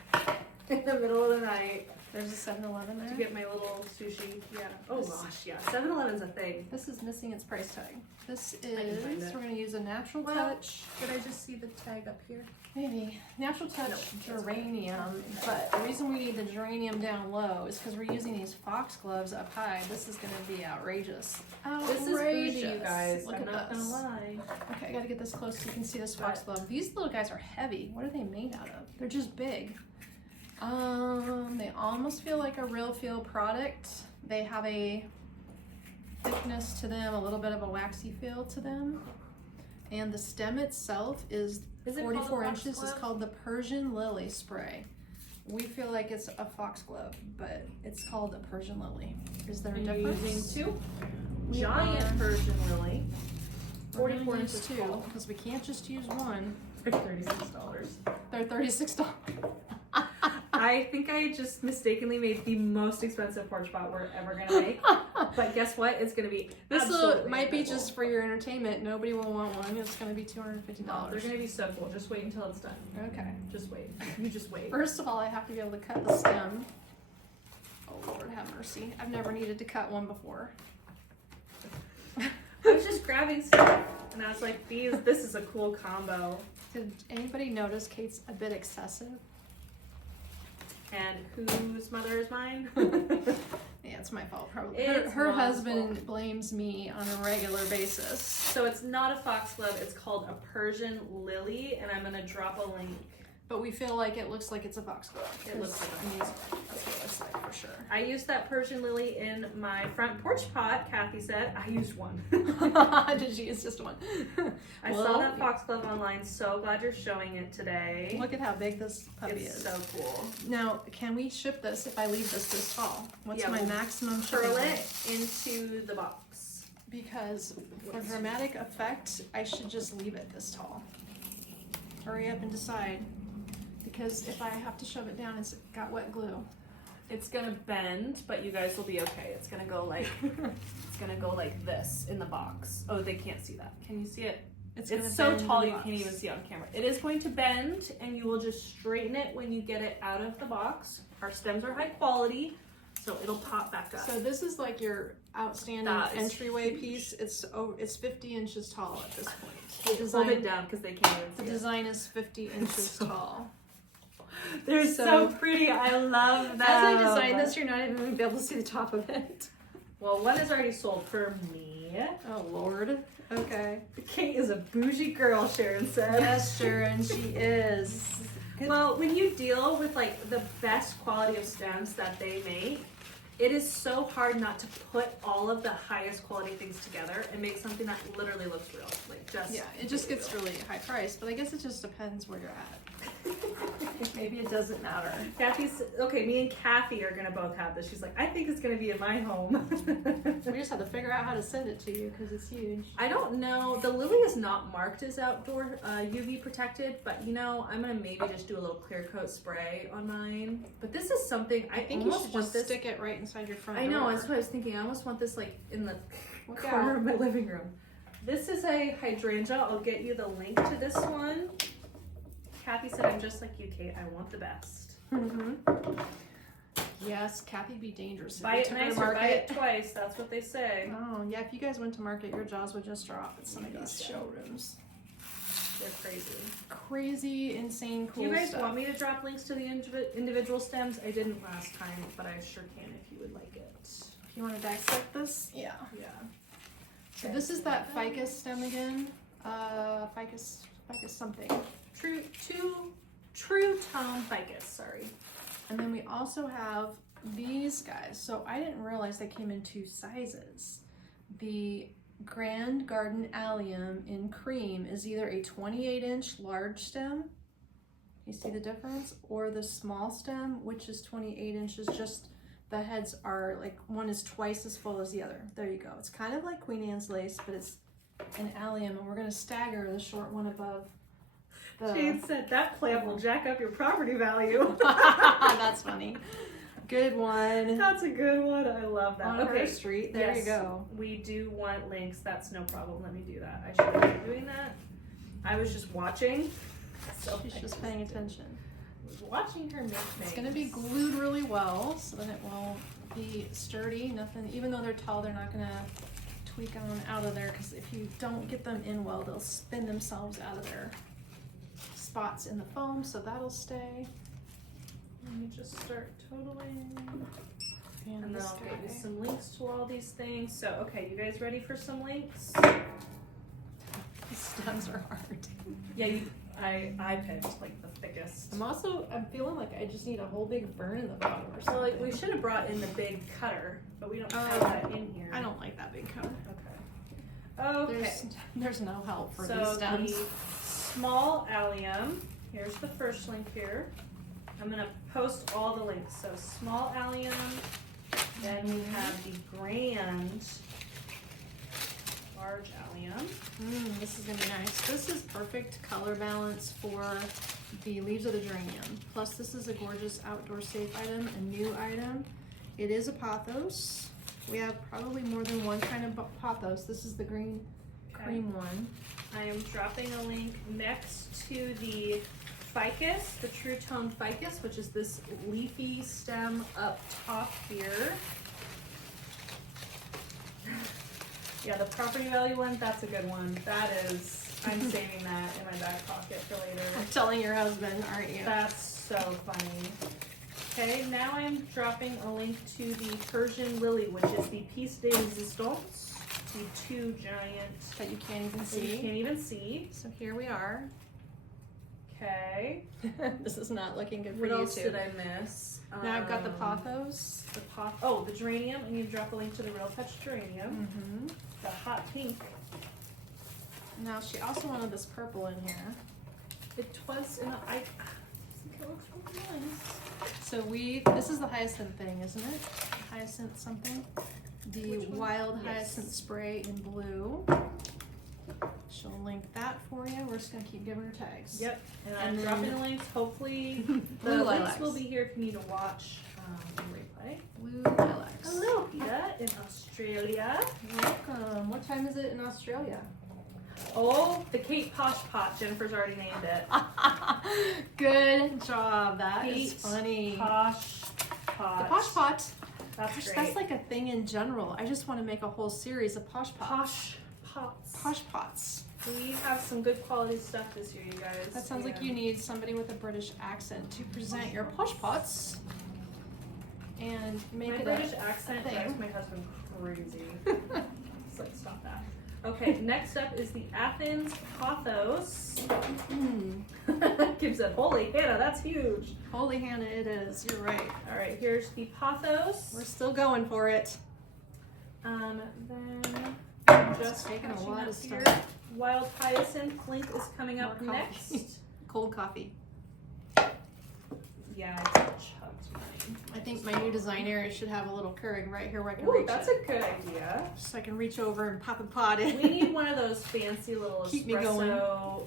in the middle of the night. There's a 7-Eleven there? To get my little sushi. Yeah. Oh gosh, yeah. 7-Eleven's a thing. This is missing its price tag. This is, we're going to use a Natural Touch. Did I just see the tag up here? Maybe. Natural Touch geranium. But the reason we need the geranium down low is because we're using these foxgloves up high. This is going to be outrageous. This is bougie, you guys. Look I'm not this. gonna lie. Okay, I got to get this close so you can see this foxglove. These little guys are heavy. What are they made out of? They're just big. They almost feel like a real feel product. They have a thickness to them, a little bit of a waxy feel to them. And the stem itself is 44 inches. It's called the Persian Lily Spray. we feel like it's a foxglove, but it's called a Persian lily. Is there a And difference? you're using two We giant are- Persian lily. We're gonna 44 use inches two tall. because we can't just use one. For $36. They're $36. I think I just mistakenly made the most expensive porch pot we're ever gonna make. But guess what? It's gonna be This absolutely might be incredible. just for your entertainment. Nobody will want one. It's gonna be $250. No, they're gonna be so cool. Just wait until it's done. Okay. Just wait. You just wait. First of all, I have to be able to cut the stem. Oh Lord, have mercy. I've never needed to cut one before. I was just grabbing stuff and I was like, this is a cool combo. Did anybody notice Kate's a bit excessive? And whose mother is mine? Yeah, it's my fault probably. It's Her Mom's husband fault. blames me on a regular basis. So it's not a foxglove, it's called a Persian lily, and I'm gonna drop a link. But we feel like it looks like it's a foxglove. It looks like a I mean, that's what it looks like for sure. I used that Persian lily in my front porch pot, Kathy said. I used one. Did you use just one? I saw that foxglove online, so glad you're showing it today. Look at how big this puppy It's is. so cool. Now, can we ship this if I leave this tall? What's Yeah, my we'll maximum shipping Curl weight? it into the box. Because for dramatic effect, I should just leave it this tall. Hurry up and decide. Because if I have to shove it down, it's got wet glue. It's gonna bend, but you guys will be okay. It's gonna go like this in the box. Oh, they can't see that. Can you see it? It's It's so tall you can't even see it on camera. It is going to bend, and you will just straighten it when you get it out of the box. Our stems are high quality, so it'll pop back up. So this is like your outstanding That is entryway huge. piece. It's 50 inches tall at this point. Hold it down because they can't even The see it. design is 50 inches tall. They're So- so pretty. I love that. As I designed this, you're not even going to be able to see the top of it. Well, one is already sold for me. Oh Lord. Okay. Kate is a bougie girl, Sharon said. Yes, Sharon, she is. Well, when you deal with like the best quality of stems that they make, it is so hard not to put all of the highest quality things together and make something that literally looks real. Like just Yeah, it just gets really high priced, but I guess it just depends where you're at. Maybe it doesn't matter. Kathy's okay. Me and Kathy are gonna both have this. She's like, I think it's gonna be in my home. We just have to figure out how to send it to you because it's huge. I don't know. The lily is not marked as outdoor UV protected, but you know, I'm gonna maybe just do a little clear coat spray on mine. But this is something I think you almost should want just this. stick it right inside your front I know. door. That's what I was thinking. I almost want this like in the Look corner out. of my living room. This is a hydrangea. I'll get you the link to this one. Kathy said, I'm just like you, Kate. I want the best. Mm-hmm. Yes, Kathy be dangerous. If Buy you it took her to nice or buy market. it twice. That's what they say. Oh, yeah, if you guys went to market, your jaws would just drop at some of these Gotcha. showrooms. They're crazy. Crazy, insane, cool Do you guys stuff. want me to drop links to the individual stems? I didn't last time, but I sure can if you would like it. You want to dissect this? Yeah. Yeah. So this is that ficus stem again. Ficus something. True tone ficus, sorry. And then we also have these guys. So I didn't realize they came in two sizes. The Grand Garden Allium in cream is either a 28-inch large stem, you see the difference, or the small stem, which is 28 inches. Just the heads are like, one is twice as full as the other. There you go. It's kind of like Queen Anne's lace, but it's an allium, and we're going to stagger the short one above the... Jade said that plant will jack up your property value. That's funny. Good one. That's a good one. I love that. On Okay, her street. There yes, you go. We do want links. That's no problem. Let me do that. I should have been doing that. I was just watching. So She's just paying attention. watching her make things. It's going to be glued really well, so then it will be sturdy. Nothing, even though they're tall, they're not going to tweak on out of there, because if you don't get them in well, they'll spin themselves out of their spots in the foam, so that'll stay. Let me just start totaling. And And then this I'll get you guy. some links to all these things. So, okay, you guys ready for some links? These stems are hard. Yeah, I picked like the thickest. I'm feeling like I just need a whole big burn in the bottom or So something. like we should have brought in the big cutter, but we don't have Oh, that in here. I don't like that big cover. Okay. There's no help for So these stems. the small allium. Here's the first link here. I'm gonna post all the links. So small allium, then we have the grand large allium. This is gonna be nice. This is perfect color balance for the leaves of the geranium. Plus this is a gorgeous outdoor safe item, a new item. It is a pothos. We have probably more than one kind of pothos. This is the green cream one. I am dropping a link next to the ficus, the True Tone ficus, which is this leafy stem up top here. Yeah, the property value one, that's a good one. That is, I'm saving that in my back pocket for later. I'm telling your husband, aren't you? That's so funny. Okay, now I'm dropping a link to the Persian lily, which is the piece de resistance. The two giant that you can't even that see. you can't even see. So here we are. Okay. This is not looking good for What you else too. did I miss? Now I've got the pothos. The geranium. I need to drop a link to the Real Touch geranium. The hot pink. Now she also wanted this purple in here. It was in a, I think it looks really nice. So this is the hyacinth thing, isn't it? Hyacinth something. The Which one? wild Yes. hyacinth spray in blue. She'll link that for you. We're just gonna keep giving her tags. Yep. And I'm And then- dropping the links. Hopefully Blue the links lilacs. will be here if you need to watch the replay. Blue lilacs. Hello, Peter in Australia. Welcome. What time is it in Australia? Oh, the Kate Posh pot. Jennifer's already named it. Good job. That is Kate funny. Posh pot. The posh pot. That's Gosh, great. that's like a thing in general. I just want to make a whole series of posh pots. Posh pots. Posh pots. We have some good quality stuff this year, you guys. That sounds like you need somebody with a British accent to present your posh pots and make My it British accent thing. drives my husband crazy. It's like, stop that. Okay, next up is the Athens Pothos. Kim said, holy Hannah, that's huge. Holy Hannah, it is. You're right. All right, here's the Pothos. We're still going for it. Then just taking a catching lot up of here. stuff. Wild Hyacinth Link is coming up More coffee. next. Cold coffee. Yeah, I chugged mine. I think my new design area should have a little Keurig right here where I can Ooh, reach that's it. a good idea. So I can reach over and pop a pot in. We need one of those fancy little Keep me espresso going.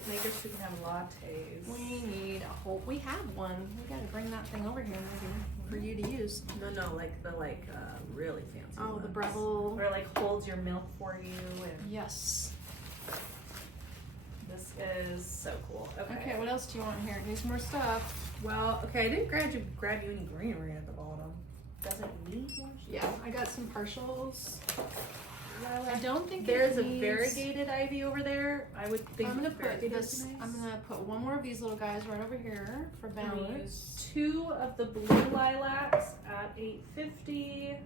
makers so we can have lattes. We need a whole. We have one. We gotta bring that thing over here maybe for you to use. No, like the really fancy. Oh, the ones. Breville. Where it holds your milk for you, and Yes. this is so cool. Okay, what else do you want here? Need some more stuff. Well, okay, I didn't grab you any greenery at the bottom. Doesn't need more. Yeah, I got some partials. I don't think There's it a needs... variegated ivy over there. I would think I'm gonna put variegated this. would be nice. I'm gonna put one more of these little guys right over here for I'm gonna balance. use 2 of the blue lilacs at $8.50. I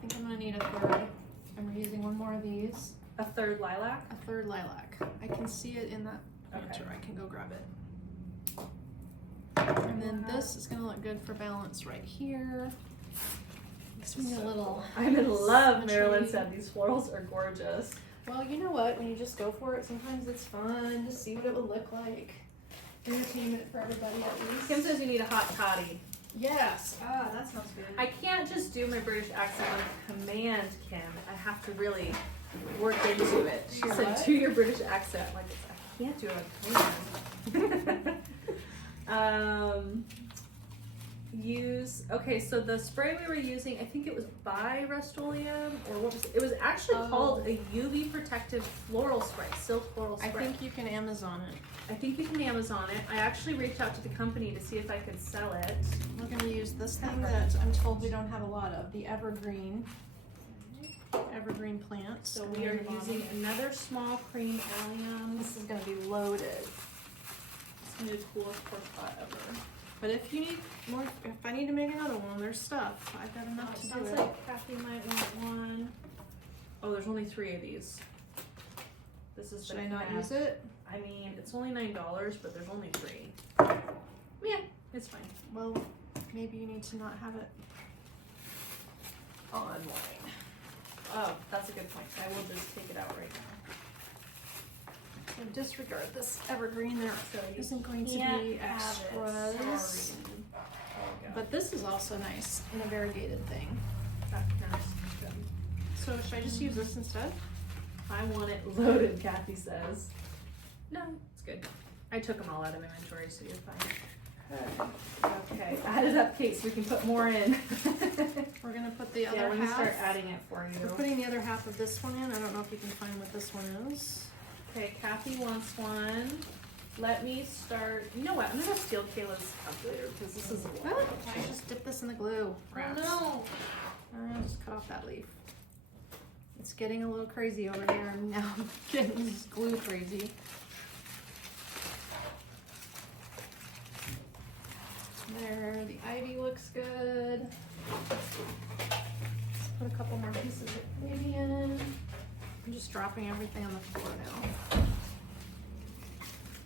think I'm gonna need a third. I'm using one more of these. A third lilac. A third lilac. I can see it in that Okay. planter. I can go grab it. And then this is gonna look good for balance right here. This one a little. I'm in love. symmetry. Marilyn said these florals are gorgeous. Well, you know what? When you just go for it, sometimes it's fun to see what it would look like. Entertainment for everybody at least. Kim says you need a hot toddy. Yes. Ah, that sounds good. I can't just do my British accent on command, Kim. I have to really work into it. She Your said, what? do your British accent. Like, I can't do it on command. Okay, so the spray we were using, I think it was by Rust-Oleum, or what was it? It was actually called a UV protective floral spray, silk floral spray. I think you can Amazon it. I think you can Amazon it. I actually reached out to the company to see if I could sell it. We're gonna use this thing that I'm told we don't have a lot of, the evergreen plant. So we are using another small cream allium. This is gonna be loaded. It's gonna be the coolest porch pot ever. But if you need more, if I need to make another one, there's stuff. I've got enough to do Sounds it. like Kathy might want one. Oh, there's only 3 of these. This is Should the I not crab. use it? I mean, it's only $9, but there's only 3. Yeah, it's fine. Well, maybe you need to not have it online. Oh, that's a good point. I will just take it out right now. So disregard this evergreen. There So you isn't going to can't be have it. extras. Sorry. But this is also nice in a variegated thing. That counts. Good. So should I just use this instead? I want it loaded, Kathy says. No, it's good. I took them all out of inventory, so you're fine. Okay, add it up, Kate, so we can put more in. We're gonna put the other Yeah, let me half. start adding it for We're you. putting the other half of this one in. I don't know if you can find what this one is. Okay, Kathy wants one. Let me start. You know what? I'm gonna steal Kayla's calculator because this is a lot. Really? I just dip this in the glue. Wraps. Oh I'll just cut off that leaf. It's getting a little crazy over here, and now I'm getting this glue crazy. There, the ivy looks good. Let's put a couple more pieces of ivy in. I'm just dropping everything on the floor now.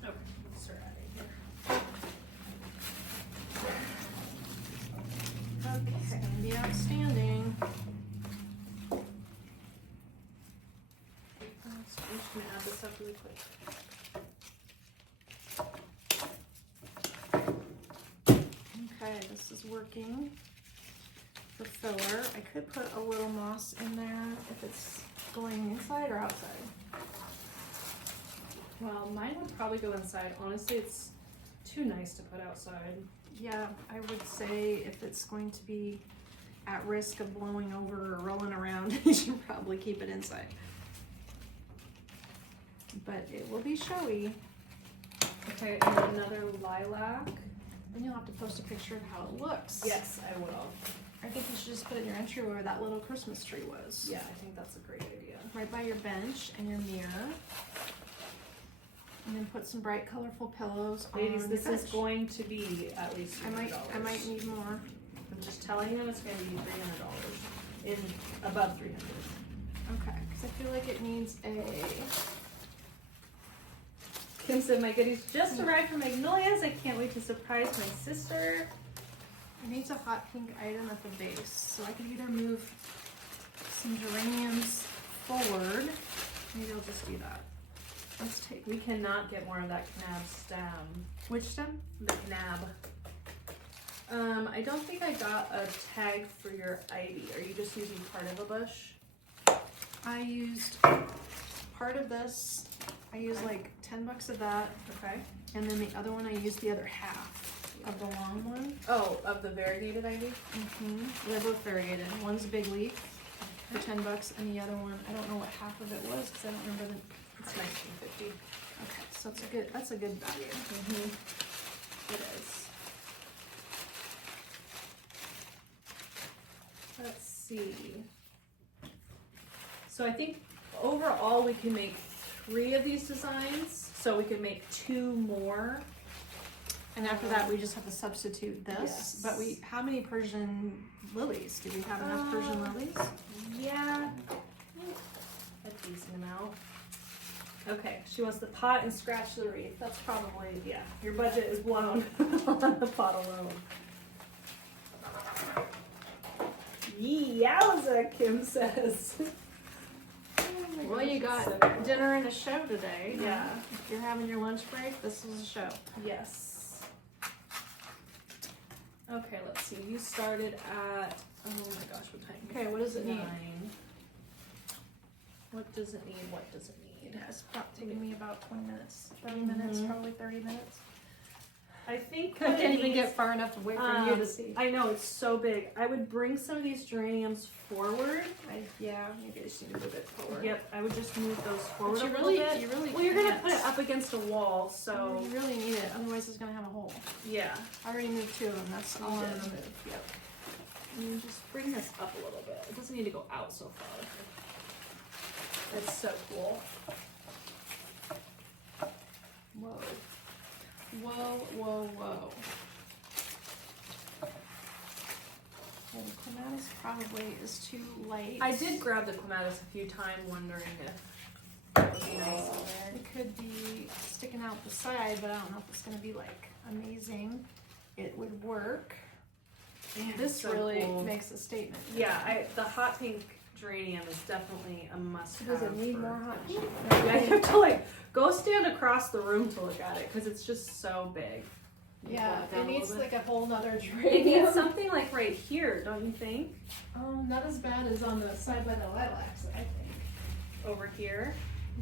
no. Okay, let's start adding here. It's gonna be outstanding. I'm just gonna add this up really quick. Okay, this is working for filler. I could put a little moss in there if it's going inside or outside. Well, mine would probably go inside. Honestly, it's too nice to put outside. Yeah, I would say if it's going to be at risk of blowing over or rolling around, you should probably keep it inside. But it will be showy. Okay, and another lilac. Then you'll have to post a picture of how it looks. Yes, I will. I think you should just put it in your entry where that little Christmas tree was. Yeah, I think that's a great idea. Right by your bench and your mirror. And then put some bright, colorful pillows Ladies, on this your is bench. going to be at least I $300. might need more. I'm just telling you, it's going to be $300. In above 300. Okay, because I feel like it needs a. Kim said, "My goodies just arrived from Magnolias. I can't wait to surprise my sister." It needs a hot pink item at the base, so I could either move some geraniums forward. Maybe I'll just do that. Let's take. We cannot get more of that canab stem. Which stem? The canab. I don't think I got a tag for your ivy. Are you just using part of a bush? I used part of this. I used like $10 of that, Okay. and then the other one I used the other half of the long one. Oh, of the variegated ivy? They're both variegated. One's a big leaf for $10, and the other one I don't know what half of it was because I don't remember the. It's 1950. Okay, so that's a good value. It is. Let's see. So I think overall we can make 3 of these designs. So we could make 2 more. And after that, we just have to substitute this. Yes. But how many Persian lilies? Do we have enough Persian lilies? Yeah, a decent amount. Okay, she wants the pot and scratch the wreath. That's probably, yeah, your budget is blown on the pot alone. Yowza, Kim says. Well, you got So- dinner and a show today. Yeah. If you're having your lunch break, this is a show. Yes. Okay, let's see. You started at, oh my gosh, what time? Okay, what does it need? 9. What does it need? What does it need? It's probably taking me about 20 minutes. 30 minutes, probably 30 minutes. I think I what can't it even needs- get far enough away from you to see. I know, it's so big. I would bring some of these geraniums forward. Yeah, maybe I just need to move it forward. Yep, I would just move those forward But a you little really, bit. you really Well, you're gonna can't. put it up against a wall, so You really need it, otherwise it's gonna have a hole. yeah. I already moved 2 of them, that's all I'm did. gonna move. Yep. And just bring this up a little bit. It doesn't need to go out so far. It's so cool. Whoa. Whoa, whoa, whoa. Well, the clematis probably is too light. I did grab the clematis a few times, wondering if that would be nice in there. It could be sticking out the side, but I don't know if it's gonna be like amazing. It would work. This so really cool. makes a statement. Yeah, the hot pink geranium is definitely a must-have. Does it need for- more hot pink? Yeah, you have to like go stand across the room to look at it because it's just so big. Yeah, down it a needs little bit. like a whole nother It drape. needs something like right here, don't you think? Not as bad as on the side by the lilacs, I think. Over here.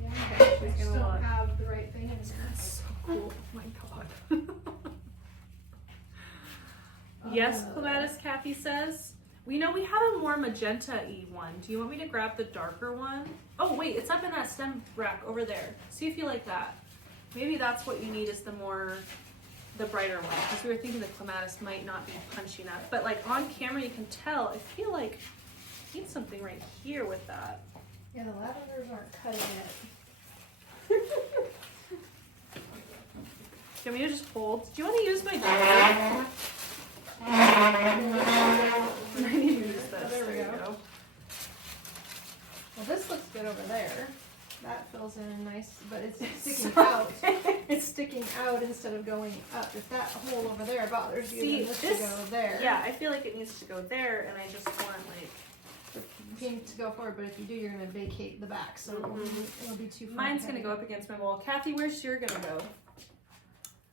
Yeah, Okay, I she's just gonna don't look. have the right thing in there. So cool. Oh my god. Yes, Clematis, Kathy says. We know we have a more magenta-y one. Do you want me to grab the darker one? Oh wait, it's up in that stem rack over there. See if you like that. Maybe that's what you need is the brighter one. Because we were thinking the clematis might not be punchy enough. But like on camera you can tell, I feel like I need something right here with that. Yeah, the lavenders aren't cutting it. Do you want me to just hold? Do you want to use my dagger? I need to use this. Oh, there we you go. Well, this looks good over there. That fills in nice, but it's sticking out. It's sticking out instead of going up. If that hole over there bothers you, See, then this should go there. Yeah, I feel like it needs to go there, and I just want like Pink to go forward, but if you do, you're going to vacate the back, so it'll be too front mine's gonna heavy. go up against my wall. Kathy, where's your gonna go?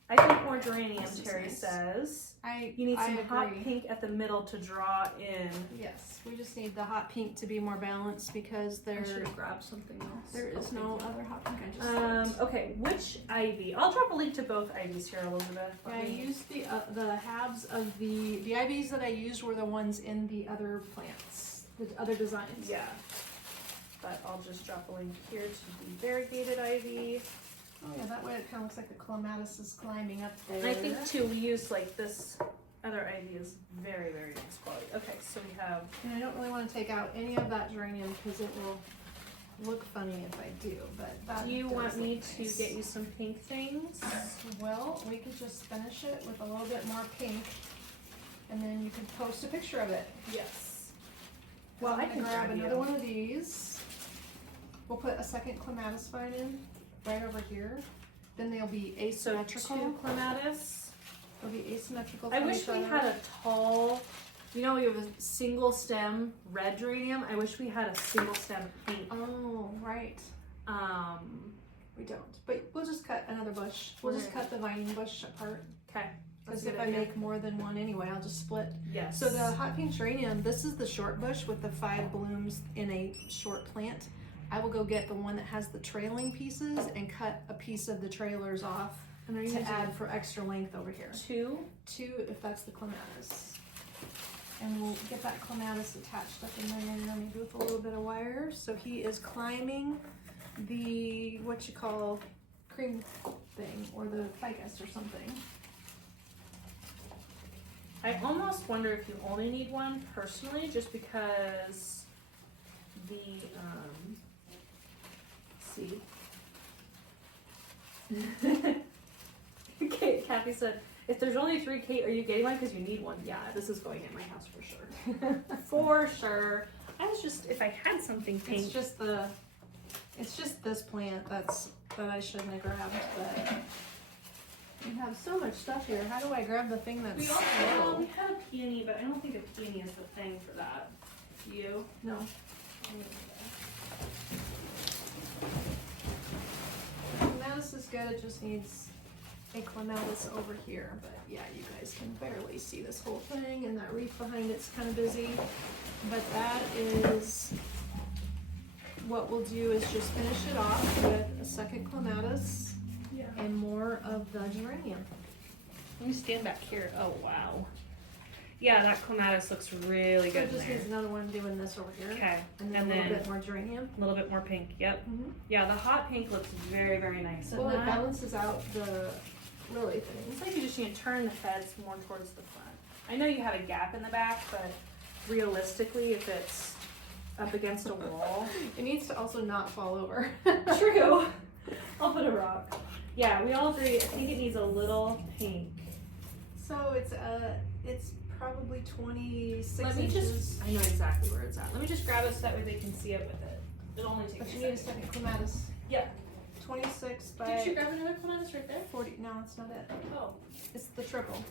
I think more geranium, This is Terry nice. says. I You need some hot agree. pink at the middle to draw in. Yes, we just need the hot pink to be more balanced because I should there have grabbed something else. there is no other hot pink. I just Okay, which ivy? I'll drop a link to both ivies here, Elizabeth. yeah, I used the halves of the IVs that I used were the ones in the other plants, the other designs. Yeah. But I'll just drop a link here to the variegated ivy. Oh yeah, that way it kind of looks like the clematis is climbing up there. And I think too, we use like this other ivy is very, very nice quality. Okay, so we have. And I don't really want to take out any of that geranium because it will look funny if I do. But that Do you does want me look to nice. get you some pink things? Well, we could just finish it with a little bit more pink, and then you could post a picture of it. Yes. Well, I I'm can gonna grab grab another you. one of these. We'll put a second clematis vine in right over here. Then they'll be So asymmetrical. 2 clematis. They'll be asymmetrical. I from wish each we other. had a tall. You know, we have a single stem red geranium. I wish we had a single stem pink. Oh, right. We don't. But we'll just cut another bush. We'll just cut the vining bush apart. Okay. Because if I make more than one anyway, I'll just split. Yes. So the hot pink geranium, this is the short bush with the 5 blooms in a short plant. I will go get the one that has the trailing pieces and cut a piece of the trailers off and are you to using add for extra length over here. 2? 2 if that's the clematis. And we'll get that clematis attached up in there, maybe with a little bit of wire. So he is climbing the, what you call, cream thing, or the ficus or something. I almost wonder if you only need one personally, just because the see. Kate, Kathy said, if there's only 3, Kate, are you getting one because you need one? Yeah, this is going in my house for sure. For sure. I was just, if I had something pink. It's just this plant that I shouldn't have grabbed, but you have so much stuff here. How do I grab the thing that's We slow? had a peony, but I don't think a peony is the thing for that. Do you? No. Clematis is good, it just needs a clematis over here, but yeah, you guys can barely see this whole thing, and that wreath behind it's kind of busy, but that is what we'll do is just finish it off with a second clematis and more of the geranium. Let me stand back here. Oh, wow. Yeah, that clematis looks really So good it in just needs there. another one doing this over here, Okay, and then a little bit more geranium. a little bit more pink. Yep. Mm-hmm. Yeah, the hot pink looks very, very nice. Well, And it that, balances out the lily thing. it's like you just need to turn the heads more towards the front. I know you have a gap in the back, but realistically, if it's up against a wall. It needs to also not fall over. True. I'll put a rock. Yeah, we all agree. I think it needs a little pink. So it's probably 26 Let me inches. just, I know exactly where it's at. Let me just grab it so that way they can see it with it. It'll only take But a you need a second. second clematis. Yeah. 26 by Did you grab another clematis right there? 40. No, it's not it. Oh. It's the triple.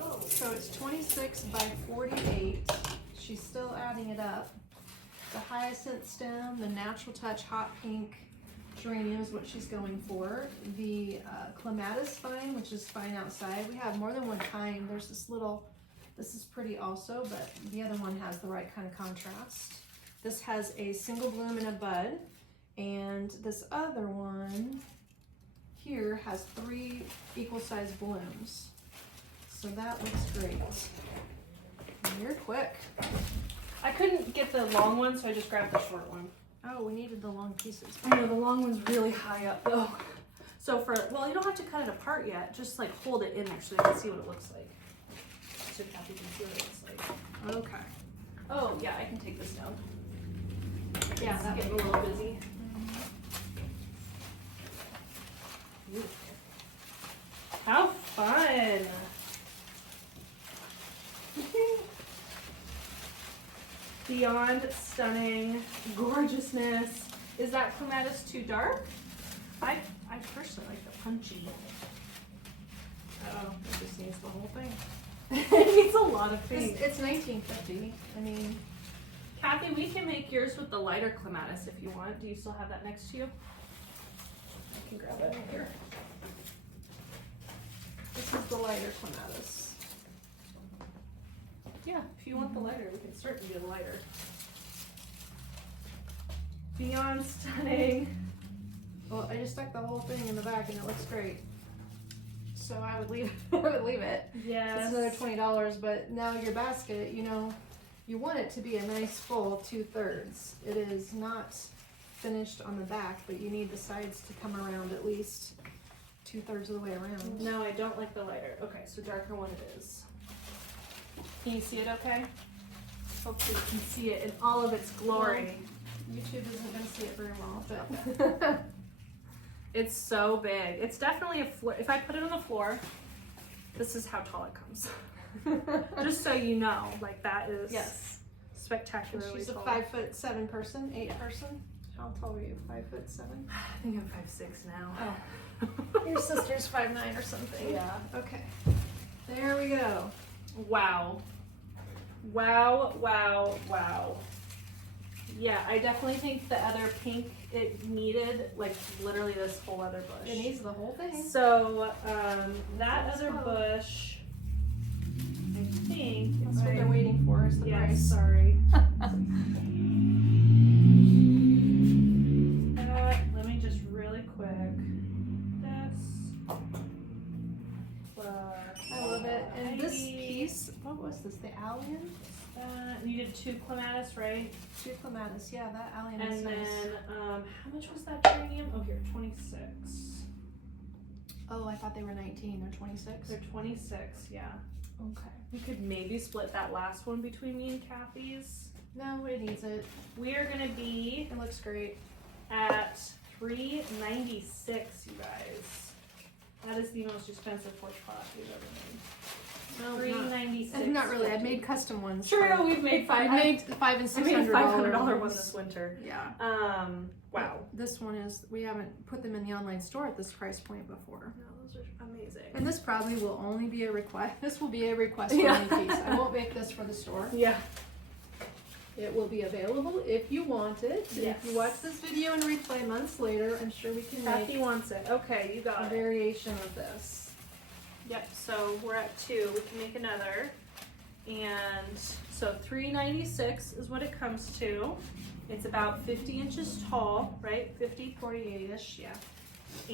Oh. So it's 26 by 48. She's still adding it up. The hyacinth stem, the natural touch hot pink, geranium is what she's going for. The clematis vine, which is fine outside. We have more than one kind. There's this little, this is pretty also, but the other one has the right kind of contrast. This has a single bloom and a bud, and this other one here has 3 equal-sized blooms. So that looks great. You're quick. I couldn't get the long one, so I just grabbed the short one. Oh, we needed the long pieces. I know, the long one's really high up though. So well, you don't have to cut it apart yet. Just like hold it in there so you can see what it looks like. So Kathy can see what it looks like. Okay. Oh yeah, I can take this down. Yeah, It's that getting would a be little busy. Ooh. How fun! Beyond stunning gorgeousness. Is that clematis too dark? I personally like the punchy. Oh, it just needs the whole thing. It needs a lot of pink. It's 1950. I mean, Kathy, we can make yours with the lighter clematis if you want. Do you still have that next to you? I can grab it right here. this is the lighter clematis. Yeah, if you want the lighter, we can certainly do the lighter. Beyond stunning. Well, I just stuck the whole thing in the back and it looks great. So I would leave I would leave it. Yes. It's another $20, but now your basket, you know, you want it to be a nice full 2/3. It is not finished on the back, but you need the sides to come around at least 2/3 of the way around. No, I don't like the lighter. Okay, so darker one it is. Can you see it okay? Hopefully you can see it in all of its glory. YouTube isn't going to see it very well, but It's so big. It's definitely a floor. If I put it on the floor, this is how tall it comes. Just so you know, like that is yes. spectacularly She's a tall. 5'7" person, 8 person. How tall are you? 5'7"? I think I'm 5'6" now. Oh, your sister's 5'9" or something. Yeah. Okay, there we go. Wow. Wow, wow, wow. Yeah, I definitely think the other pink, it needed like literally this whole other bush. It needs the whole thing. So that other bush, I think. That's what they're waiting for is the Yes, price. sorry. Let me just really quick. This. I love it. And this Ivy. piece, what was this? The allium? Needed 2 clematis, right? 2 clematis. Yeah, that allium is And nice. then, how much was that geranium? Oh, here, 26. Oh, I thought they were 19. They're 26. They're 26, yeah. Okay. We could maybe split that last one between me and Kathy's. No, it needs it. We are gonna be It looks great. at $396, you guys. That is the most expensive porch pot we've ever made. No, $396. not really. I've made custom ones. True, for- we've made I made $500 and I made a $600 $500 one ones. this winter. Yeah. Wow. This one is, we haven't put them in the online store at this price point before. No, those are amazing. And this probably will only be a request. This will be a request Yeah. only piece. I won't make this for the store. Yeah. It will be available if you want it. Yes. If you watch this video and replay months later, I'm sure we can Kathy make wants it. Okay, you a got it. variation of this. Yep, so we're at 2. We can make another. And so $396 is what it comes to. It's about 50 inches tall, right? 50, 48-ish, yeah.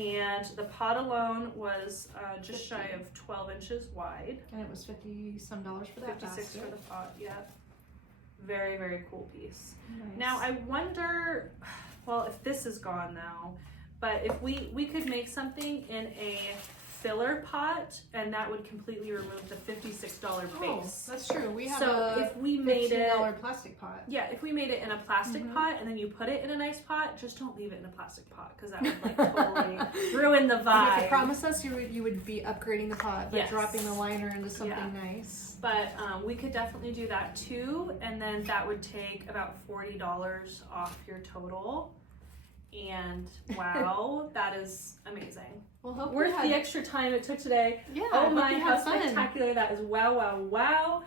and the pot alone was just 50. shy of 12 inches wide. And it was $50 some for that 56 basket. for the pot, yeah. Very, very cool piece. Nice. Now I wonder, well, if this is gone now, but if we could make something in a filler pot, and that would completely remove the $56 base. That's true. We have So a if we made it, $15 plastic pot. yeah, if we made it in a plastic Mhm. pot and then you put it in a nice pot, just don't leave it in a plastic pot because that would like totally ruin the But if vibe. you promise us you would be upgrading the pot, but Yes. dropping the liner into something Yeah. nice. But we could definitely do that too, and then that would take about $40 off your total. And wow, that is amazing. Well, hope Worth you had, the extra time it took today. yeah. Oh hope my, you how had fun. spectacular that is. Wow, wow, wow.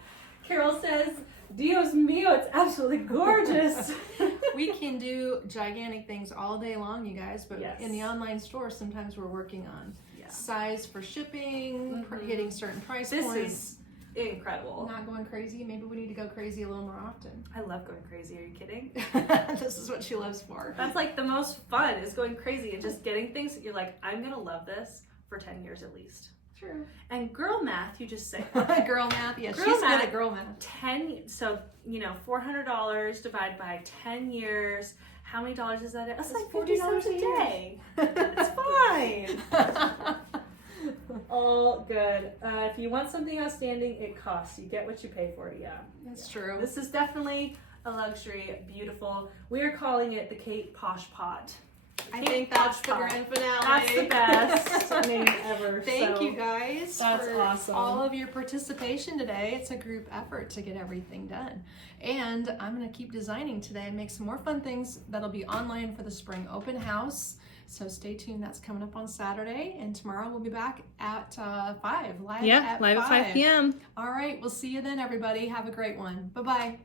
Carol says, Dios mío, it's absolutely gorgeous. We can do gigantic things all day long, you guys, but Yes. in the online store, sometimes we're working on size for shipping, hitting certain price This points. is incredible. Not going crazy. Maybe we need to go crazy a little more often. I love going crazy. Are you kidding? This is what she lives for. That's like the most fun, is going crazy and just getting things that you're like, I'm going to love this for 10 years at least. True. And girl math, you just say. Girl math, yeah, Girl she's math, good at girl math. 10, so, you know, $400 divided by 10 years. How many dollars is that? That's like $40 a day. It's fine. All good. If you want something outstanding, it costs. You get what you pay for. Yeah. That's true. This is definitely a luxury, beautiful. We are calling it the Kate Posh pot. I think that's the grand finale. That's the best name ever. Thank you guys that's for awesome. all of your participation today. It's a group effort to get everything done. And I'm going to keep designing today and make some more fun things that'll be online for the spring open house. So stay tuned. That's coming up on Saturday. And tomorrow we'll be back at 5, live at 5 p.m. All right. We'll see you then, everybody. Have a great one. Bye-bye.